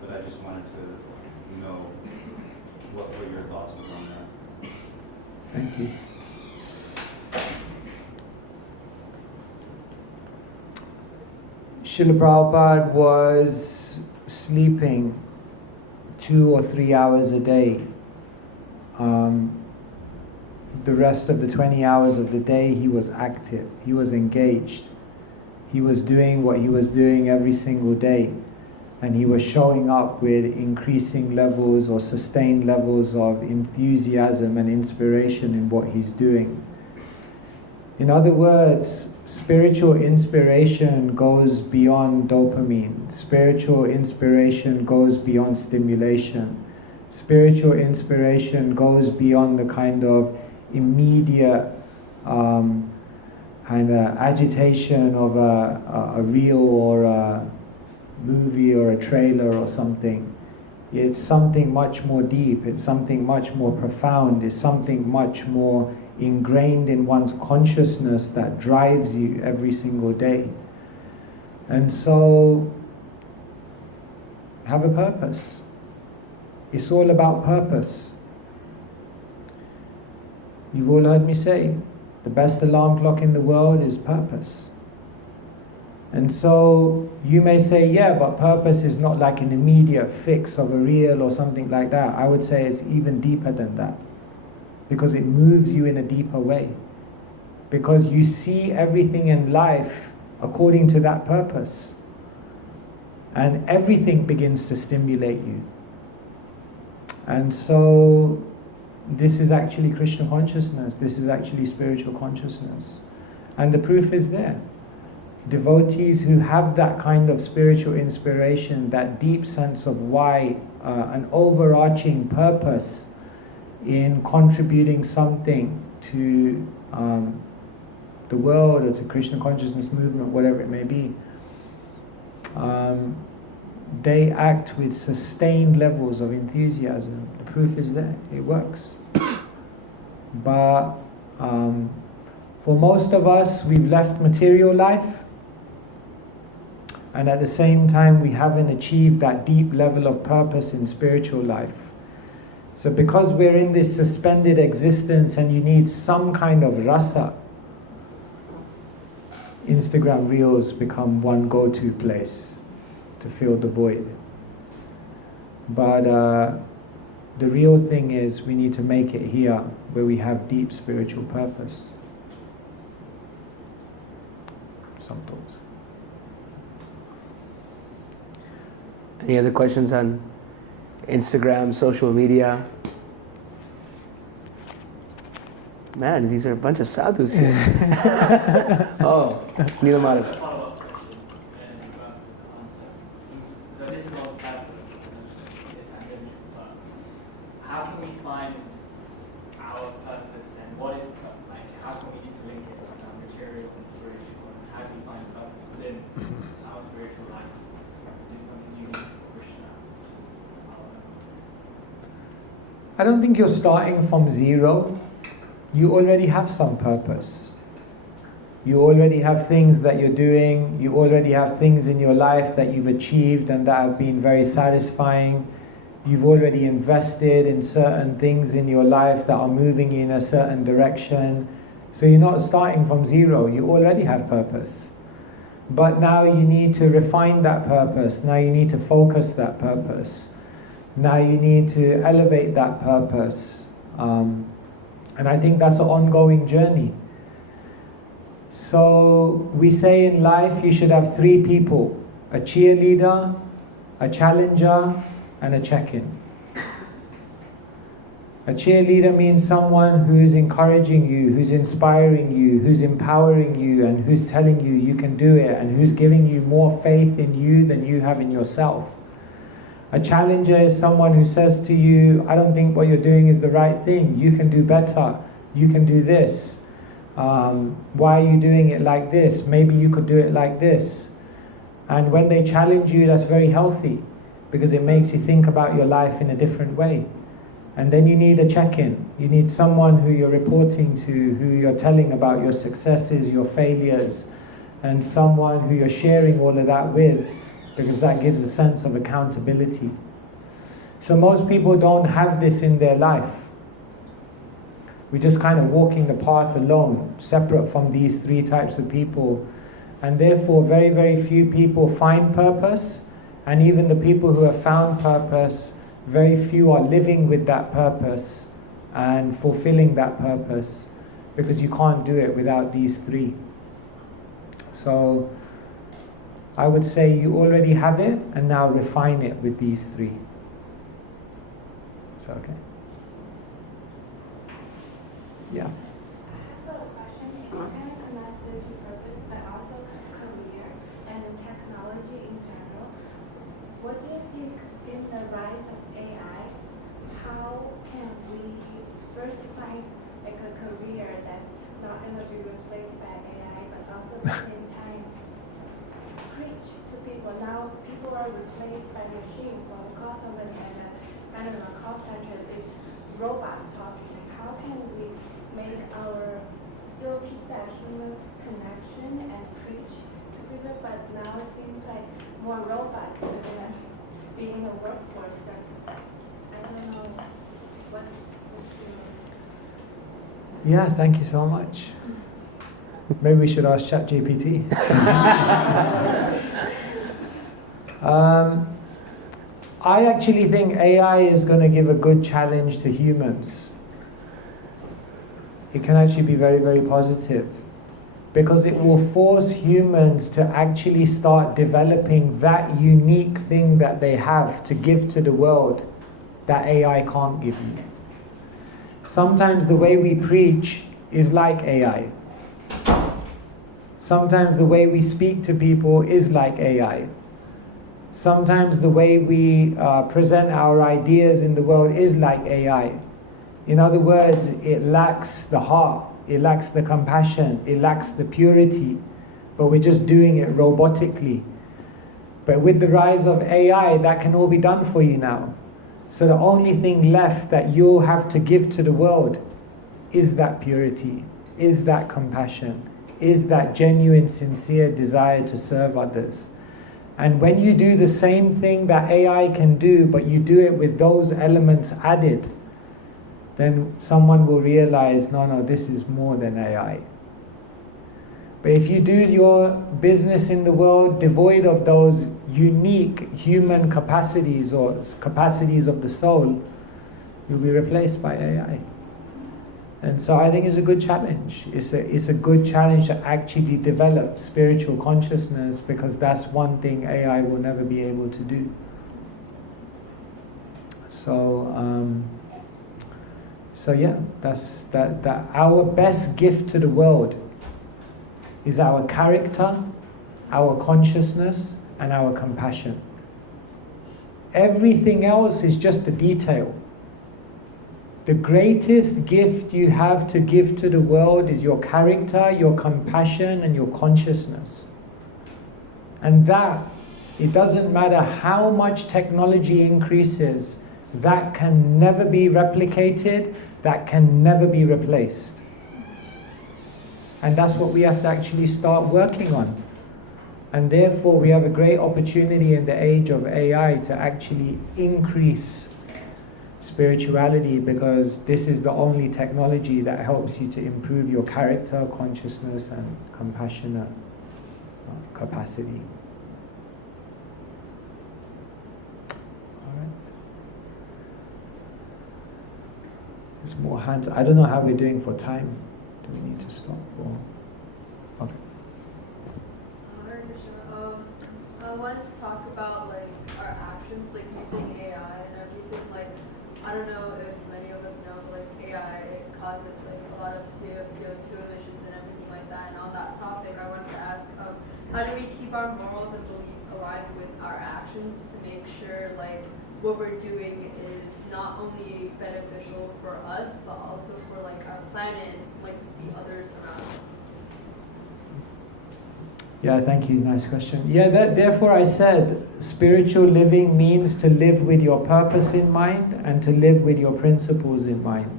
but I just wanted to know what your thoughts were on that. Thank you. Srila Prabhupada was sleeping 2 or 3 hours a day. The rest of the 20 hours of the day he was active, he was engaged. He was doing what he was doing every single day. And he was showing up with increasing levels or sustained levels of enthusiasm and inspiration in what he's doing. In other words, spiritual inspiration goes beyond dopamine. Spiritual inspiration goes beyond stimulation. Spiritual inspiration goes beyond the kind of immediate kind of agitation of a reel or a movie or a trailer or something. It's something much more deep, it's something much more profound, it's something much more ingrained in one's consciousness that drives you every single day. And so, have a purpose. It's all about purpose. You've all heard me say, the best alarm clock in the world is purpose. And so you may say, yeah, but purpose is not like an immediate fix of a reel or something like that. I would say it's even deeper than that, because it moves you in a deeper way. Because you see everything in life according to that purpose. And everything begins to stimulate you. And so this is actually Krishna consciousness. This is actually spiritual consciousness. And the proof is there. Devotees who have that kind of spiritual inspiration, that deep sense of why, an overarching purpose in contributing something to the world or to Krishna consciousness movement, whatever it may be, they act with sustained levels of enthusiasm. The proof is there. It works. But for most of us, we've left material life, and at the same time we haven't achieved that deep level of purpose in spiritual life. So because we're in this suspended existence and you need some kind of rasa, Instagram Reels become one go-to place to fill the void. But The real thing is we need to make it here where we have deep spiritual purpose. Some thoughts. Any other questions on Instagram, social media? Man, these are a bunch of sadhus here. Oh, Neela Madhav. Follow-up question in regards to the concept. So this is all purpose, but how can we find our purpose and what is like? How can we interlink it like our material and spiritual? And how do we find purpose within our spiritual life? Do something unique for Krishna. I don't think you're starting from zero. You already have some purpose. You already have things that you're doing. You already have things in your life that you've achieved and that have been very satisfying. You've already invested in certain things in your life that are moving you in a certain direction. So you're not starting from zero. You already have purpose. But now you need to refine that purpose. Now you need to focus that purpose. Now you need to elevate that purpose. And I think that's an ongoing journey. So we say in life you should have three people: a cheerleader, a challenger, and a check-in. A cheerleader means someone who's encouraging you, who's inspiring you, who's empowering you, and who's telling you you can do it, and who's giving you more faith in you than you have in yourself. A challenger is someone who says to you, I don't think what you're doing is the right thing. You can do better. You can do this. Why are you doing it like this? Maybe you could do it like this. And when they challenge you, that's very healthy because it makes you think about your life in a different way. And then you need a check-in. You need someone who you're reporting to, who you're telling about your successes, your failures, and someone who you're sharing all of that with, because that gives a sense of accountability. So most people don't have this in their life. We're just kind of walking the path alone, separate from these three types of people. And therefore, very, very few people find purpose. And even the people who have found purpose, very few are living with that purpose and fulfilling that purpose, because you can't do it without these three. So I would say you already have it, and now refine it with these three. Is that okay? Yeah. I have a question. It's kind of connected to purpose, but also career and technology in general. What do you think in the rise of AI, how can we first find like a career that's not going to be replaced by AI, but also at the same time preach to people? Now people are replaced by machines. When we call somebody at a call center, it's robots talking. How can we make still keep that human connection and preach to people, but now it seems like more robots are going to be in the workforce. That I don't know what's Yeah, thank you so much. Maybe we should ask ChatGPT. I actually think AI is going to give a good challenge to humans. It can actually be very, very positive, because it will force humans to actually start developing that unique thing that they have to give to the world that AI can't give you. Sometimes the way we preach is like AI. Sometimes the way we speak to people is like AI. Sometimes the way we present our ideas in the world is like AI. In other words, it lacks the heart, it lacks the compassion, it lacks the purity, but we're just doing it robotically. But with the rise of AI, that can all be done for you now. So the only thing left that you'll have to give to the world is that purity, is that compassion, is that genuine, sincere desire to serve others. And when you do the same thing that AI can do, but you do it with those elements added, then someone will realize, no, this is more than AI. But if you do your business in the world devoid of those unique human capacities or capacities of the soul, You'll be replaced by AI. And so I think it's a good challenge. It's a good challenge to actually develop spiritual consciousness, because that's one thing AI will never be able to do. So yeah, that our best gift to the world is our character, our consciousness, and our compassion. Everything else is just a detail. The greatest gift you have to give to the world is your character, your compassion, and your consciousness. And that, it doesn't matter how much technology increases, that can never be replicated, that can never be replaced. And that's what we have to actually start working on. And therefore we have a great opportunity in the age of AI to actually increase spirituality, because this is the only technology that helps you to improve your character, consciousness, and compassionate capacity. All right. There's more hands. I don't know how we're doing for time. Do we need to stop or? Okay. Hare Krishna. I wanted to talk about like our actions, like using AI and everything. Like, I don't know if many of us know, but like AI, it causes like a lot of CO2 emissions and everything like that. And on that topic, I wanted to ask, how do we keep our morals and beliefs aligned with our actions to make sure like what we're doing is not only beneficial for us, but also for like our planet and like the others around us? Yeah, thank you. Nice question. Yeah, therefore I said spiritual living means to live with your purpose in mind and to live with your principles in mind.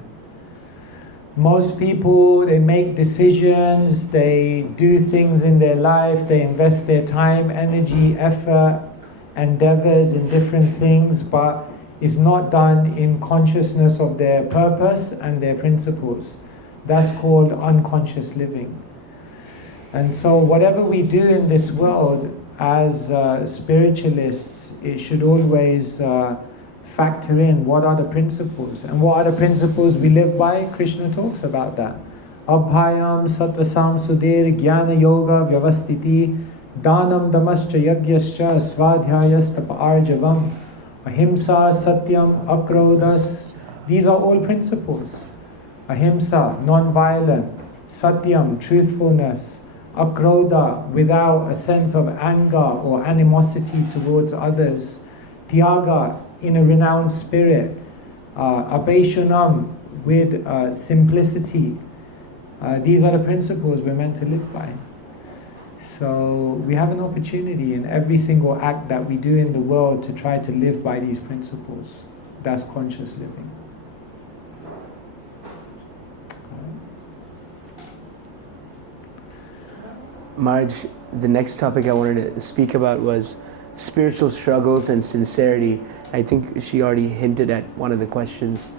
Most people, they make decisions, they do things in their life, they invest their time, energy, effort, endeavors in different things, but it's not done in consciousness of their purpose and their principles. That's called unconscious living. And so whatever we do in this world as spiritualists, it should always factor in what are the principles. And what are the principles we live by? Krishna talks about that. Abhayam sattvasam sudir jnana yoga vyavastiti danam damascha yagyascha svadhyayastapa arjavam ahimsa satyam akrodas. These are all principles. Ahimsa, non-violent. Satyam, truthfulness. Akrodha, without a sense of anger or animosity towards others. Tyaga, in a renounced spirit. Abheshunam, with simplicity. These are the principles we're meant to live by. So we have an opportunity in every single act that we do in the world to try to live by these principles. That's conscious living. Marge, the next topic I wanted to speak about was spiritual struggles and sincerity. I think she already hinted at one of the questions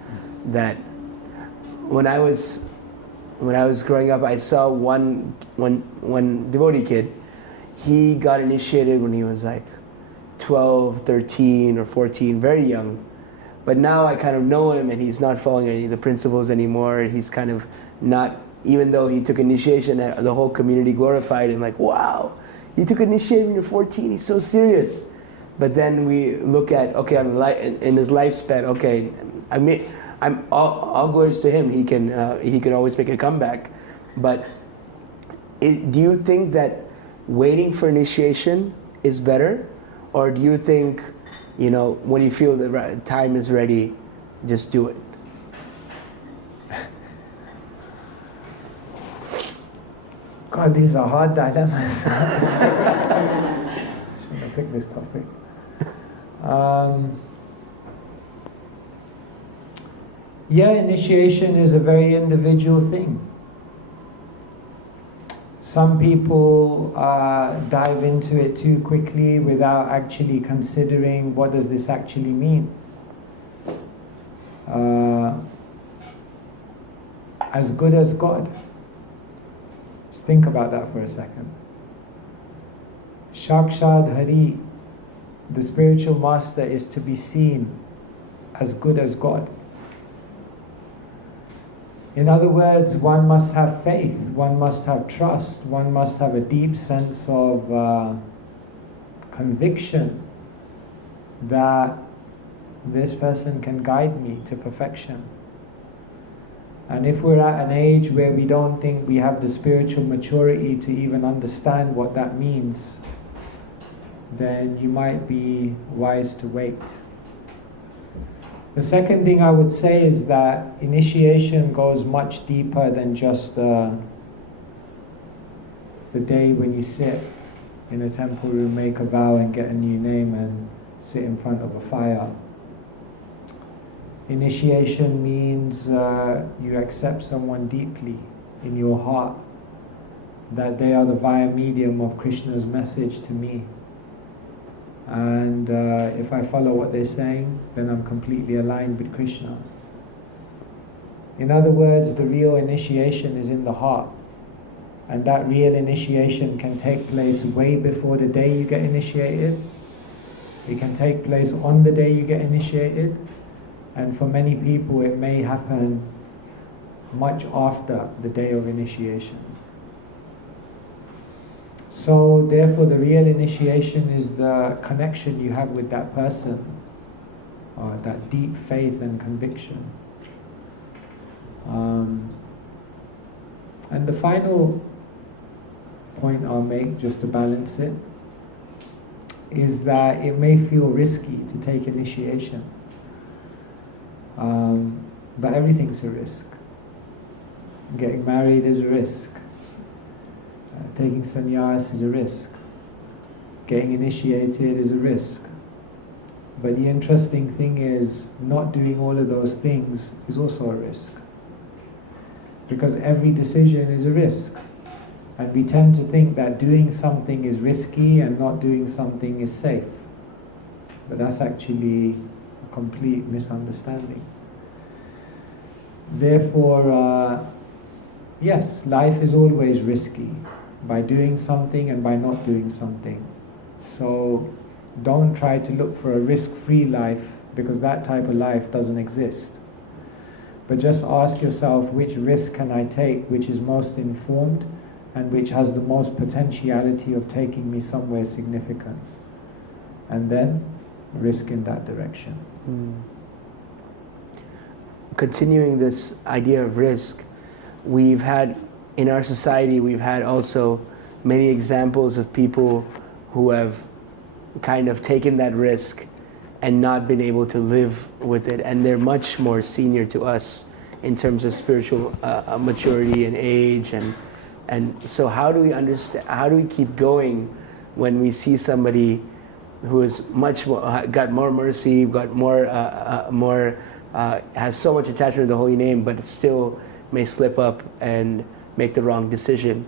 that when I was growing up, I saw one devotee kid. He got initiated when he was like 12, 13, or 14, very young. But now I kind of know him, and he's not following any of the principles anymore. He's kind of not. Even though he took initiation, the whole community glorified him, like, wow, you took initiation when you're 14, he's so serious. But then we look at, okay, in his lifespan, okay, I'm all glories to him, he can always make a comeback. But do you think that waiting for initiation is better? Or do you think, when you feel the time is ready, just do it? God, these are hard dilemmas. Should I pick this topic? Yeah, initiation is a very individual thing. Some people dive into it too quickly without actually considering what does this actually mean. As good as God. Just think about that for a second. Shakshad Hari, the spiritual master, is to be seen as good as God. In other words, one must have faith, one must have trust, one must have a deep sense of conviction that this person can guide me to perfection. And if we're at an age where we don't think we have the spiritual maturity to even understand what that means, then you might be wise to wait. The second thing I would say is that initiation goes much deeper than just the day when you sit in a temple room, make a vow and get a new name and sit in front of a fire. Initiation means you accept someone deeply in your heart, that they are the via medium of Krishna's message to me. And if I follow what they're saying, then I'm completely aligned with Krishna. In other words, the real initiation is in the heart. And that real initiation can take place way before the day you get initiated. It can take place on the day you get initiated. And for many people, it may happen much after the day of initiation. So therefore, the real initiation is the connection you have with that person, that deep faith and conviction. And the final point I'll make, just to balance it, is that it may feel risky to take initiation. But everything's a risk. Getting married is a risk. Taking sannyas is a risk. Getting initiated is a risk. But the interesting thing is, not doing all of those things is also a risk. Because every decision is a risk. And we tend to think that doing something is risky and not doing something is safe. But that's actually a complete misunderstanding. Therefore, yes, life is always risky, by doing something and by not doing something. So don't try to look for a risk-free life, because that type of life doesn't exist. But just ask yourself, which risk can I take which is most informed and which has the most potentiality of taking me somewhere significant? And then risk in that direction. Continuing this idea of risk, we've had in our society, we've had also many examples of people who have kind of taken that risk and not been able to live with it, and they're much more senior to us in terms of spiritual maturity and age, and so how do we understand? How do we keep going when we see somebody who is much more, got more mercy, got more has so much attachment to the holy name, but still may slip up and make the wrong decision?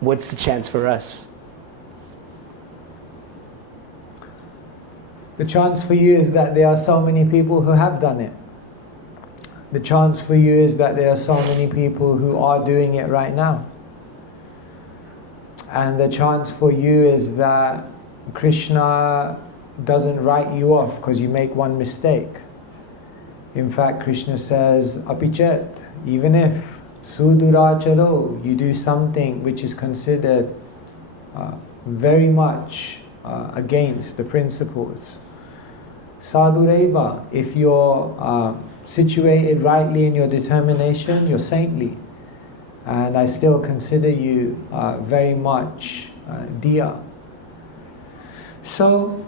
What's the chance for us? The chance for you is that there are so many people who have done it. The chance for you is that there are so many people who are doing it right now. And the chance for you is that Krishna doesn't write you off because you make one mistake. In fact, Krishna says, apichet, even if suduracharo, you do something which is considered very much against the principles. Sadhureva, if you're situated rightly in your determination, you're saintly. And I still consider you very much dear. So,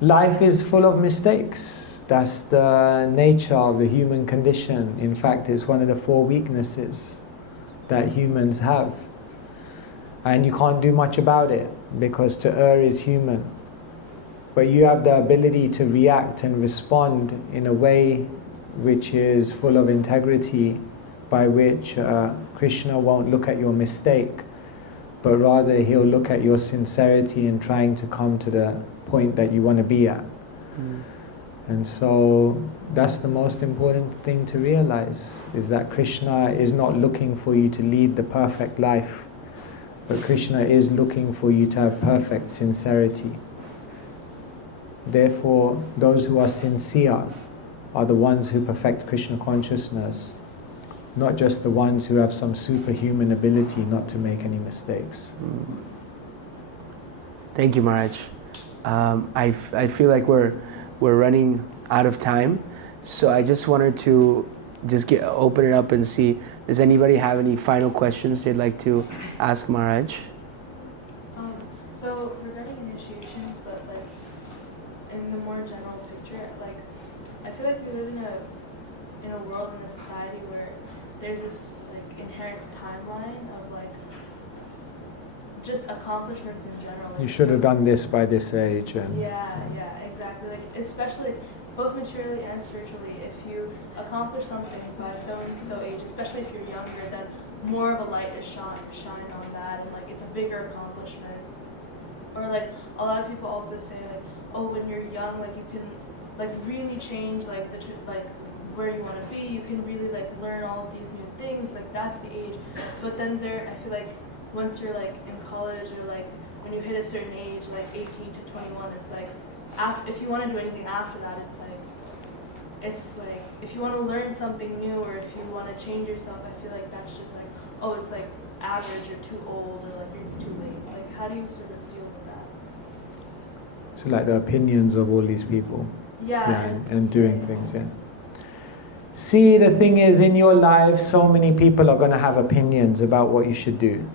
life is full of mistakes. That's the nature of the human condition. In fact, it's one of the 4 weaknesses that humans have. And you can't do much about it, because to err is human. But you have the ability to react and respond in a way which is full of integrity, by which Krishna won't look at your mistake, but rather he'll look at your sincerity in trying to come to the point that you want to be at. And so that's the most important thing to realize, is that Krishna is not looking for you to lead the perfect life, but Krishna is looking for you to have perfect sincerity. Therefore, those who are sincere are the ones who perfect Krishna consciousness. not just the ones who have some superhuman ability not to make any mistakes. Thank you, Maharaj. I feel like we're running out of time, so I just wanted to just open it up and see, does anybody have any final questions they'd like to ask Maharaj? So regarding initiations, but like in the more general picture, like I feel like we live in a world, in a society where there's this like inherent timeline of like just accomplishments in general. Like, You should have done this by this age. And yeah, exactly. Like especially both materially and spiritually, if you accomplish something by so and so age, especially if you're younger, then more of a light is shine on that, and like it's a bigger accomplishment. Or like a lot of people also say like, oh, when you're young, like you can like really change like like where you want to be. You can really like learn all of these new things. Like that's the age. But then I feel like once you're like in college, or like when you hit a certain age, like 18 to 21, it's like if you want to do anything after that, it's like if you want to learn something new, or if you want to change yourself, I feel like that's just like, oh, it's like average or too old, or like it's too late. Like how do you sort of deal with that? So like the opinions of all these people. Yeah. And doing things, yeah. See, the thing is, in your life, so many people are going to have opinions about what you should do.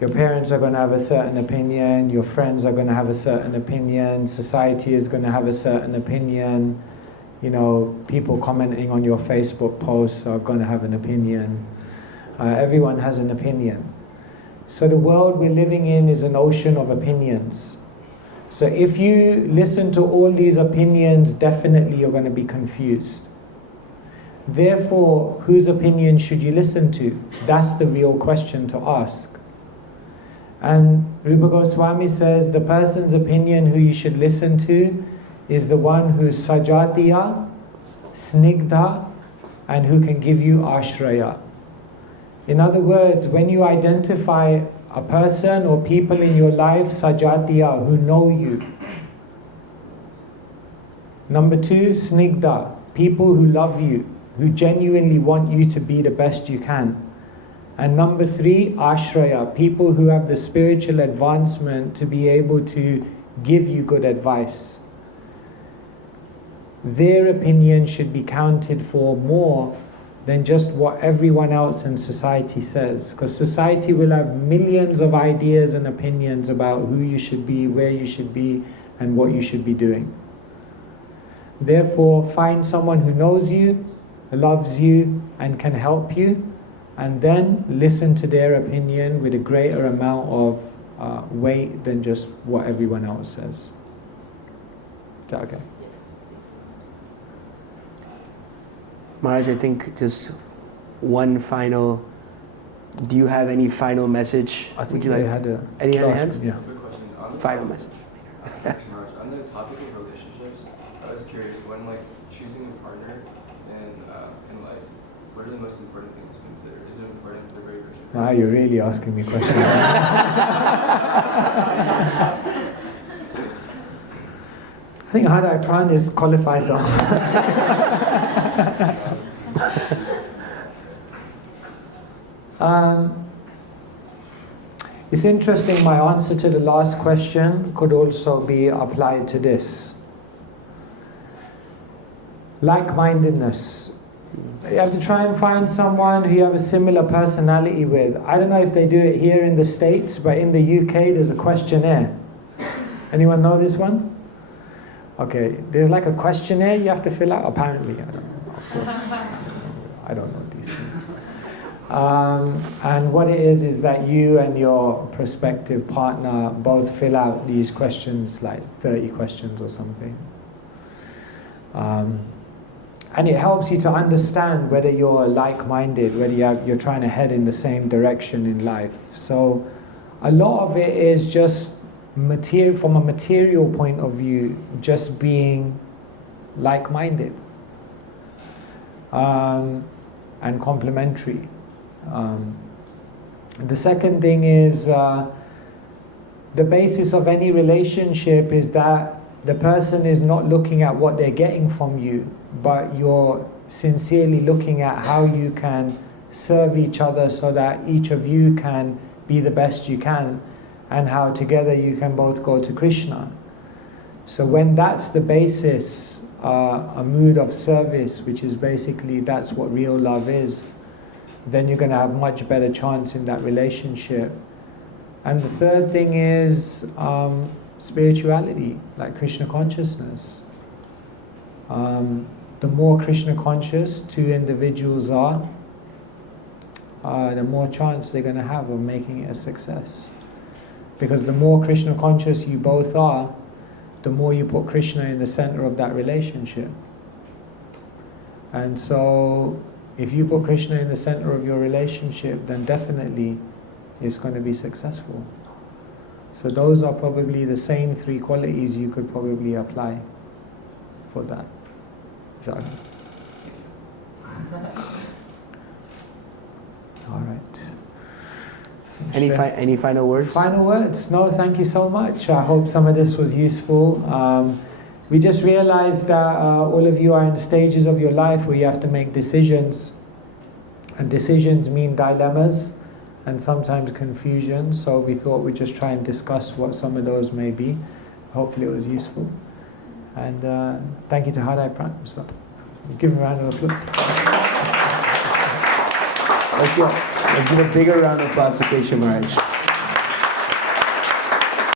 Your parents are going to have a certain opinion, your friends are going to have a certain opinion, society is going to have a certain opinion, you know, people commenting on your Facebook posts are going to have an opinion. Everyone has an opinion. So the world we're living in is an ocean of opinions. So if you listen to all these opinions, definitely you're going to be confused. Therefore, whose opinion should you listen to? That's the real question to ask. And Rupa Goswami says the person's opinion who you should listen to is the one who's sajatiya, snigdha, and who can give you ashraya. In other words, when you identify a person or people in your life, sajatiya, who know you. Number two, snigdha, people who love you, who genuinely want you to be the best you can. And number three, ashraya, people who have the spiritual advancement to be able to give you good advice. Their opinion should be counted for more than just what everyone else in society says. Because society will have millions of ideas and opinions about who you should be, where you should be, and what you should be doing. Therefore, find someone who knows you, loves you, and can help you, and then listen to their opinion with a greater amount of weight than just what everyone else says. Is that okay? Yes. Maharaj, I think just one final, do you have any final message? I think Would you they like had any other hands? Yeah. Quick question. On the Final topic- message. Maharaj, on the topic of relationships, I was curious, when like choosing a partner in life, what are the most important things to consider? Is it important that they're very rich? Wow, you're really asking me questions. I think Hadai Pran is qualified to It's interesting, my answer to the last question could also be applied to this. Like-mindedness. You have to try and find someone who you have a similar personality with. I don't know if they do it here in the States, but in the UK there's a questionnaire. Anyone know this one? Okay, there's like a questionnaire you have to fill out, apparently. I don't know, of course. I don't know these things. And what it is that you and your prospective partner both fill out these questions, like 30 questions or something. And it helps you to understand whether you're like-minded, whether you're trying to head in the same direction in life. So a lot of it is just material, from a material point of view, just being like-minded and complementary. The second thing is the basis of any relationship is that the person is not looking at what they're getting from you, but your sincerely looking at how you can serve each other so that each of you can be the best you can, and how together you can both go to Krishna. So when that's the basis, a mood of service, which is basically that's what real love is, then you're going to have much better chance in that relationship. And the third thing is spirituality, like Krishna consciousness. The more Krishna conscious two individuals are, the more chance they're going to have of making it a success. Because the more Krishna conscious you both are, the more you put Krishna in the center of that relationship. And so, if you put Krishna in the center of your relationship, then definitely it's going to be successful. So those are probably the same three qualities you could probably apply for that. Is that okay? All right. Any final words? Final words? No, thank you so much. I hope some of this was useful. We just realized that all of you are in stages of your life where you have to make decisions. And decisions mean dilemmas and sometimes confusion. So we thought we'd just try and discuss what some of those may be. Hopefully it was useful. And thank you to Hadai Pran as well. Give him a round of applause. Let's give a bigger round of applause to Keshav Maharaj.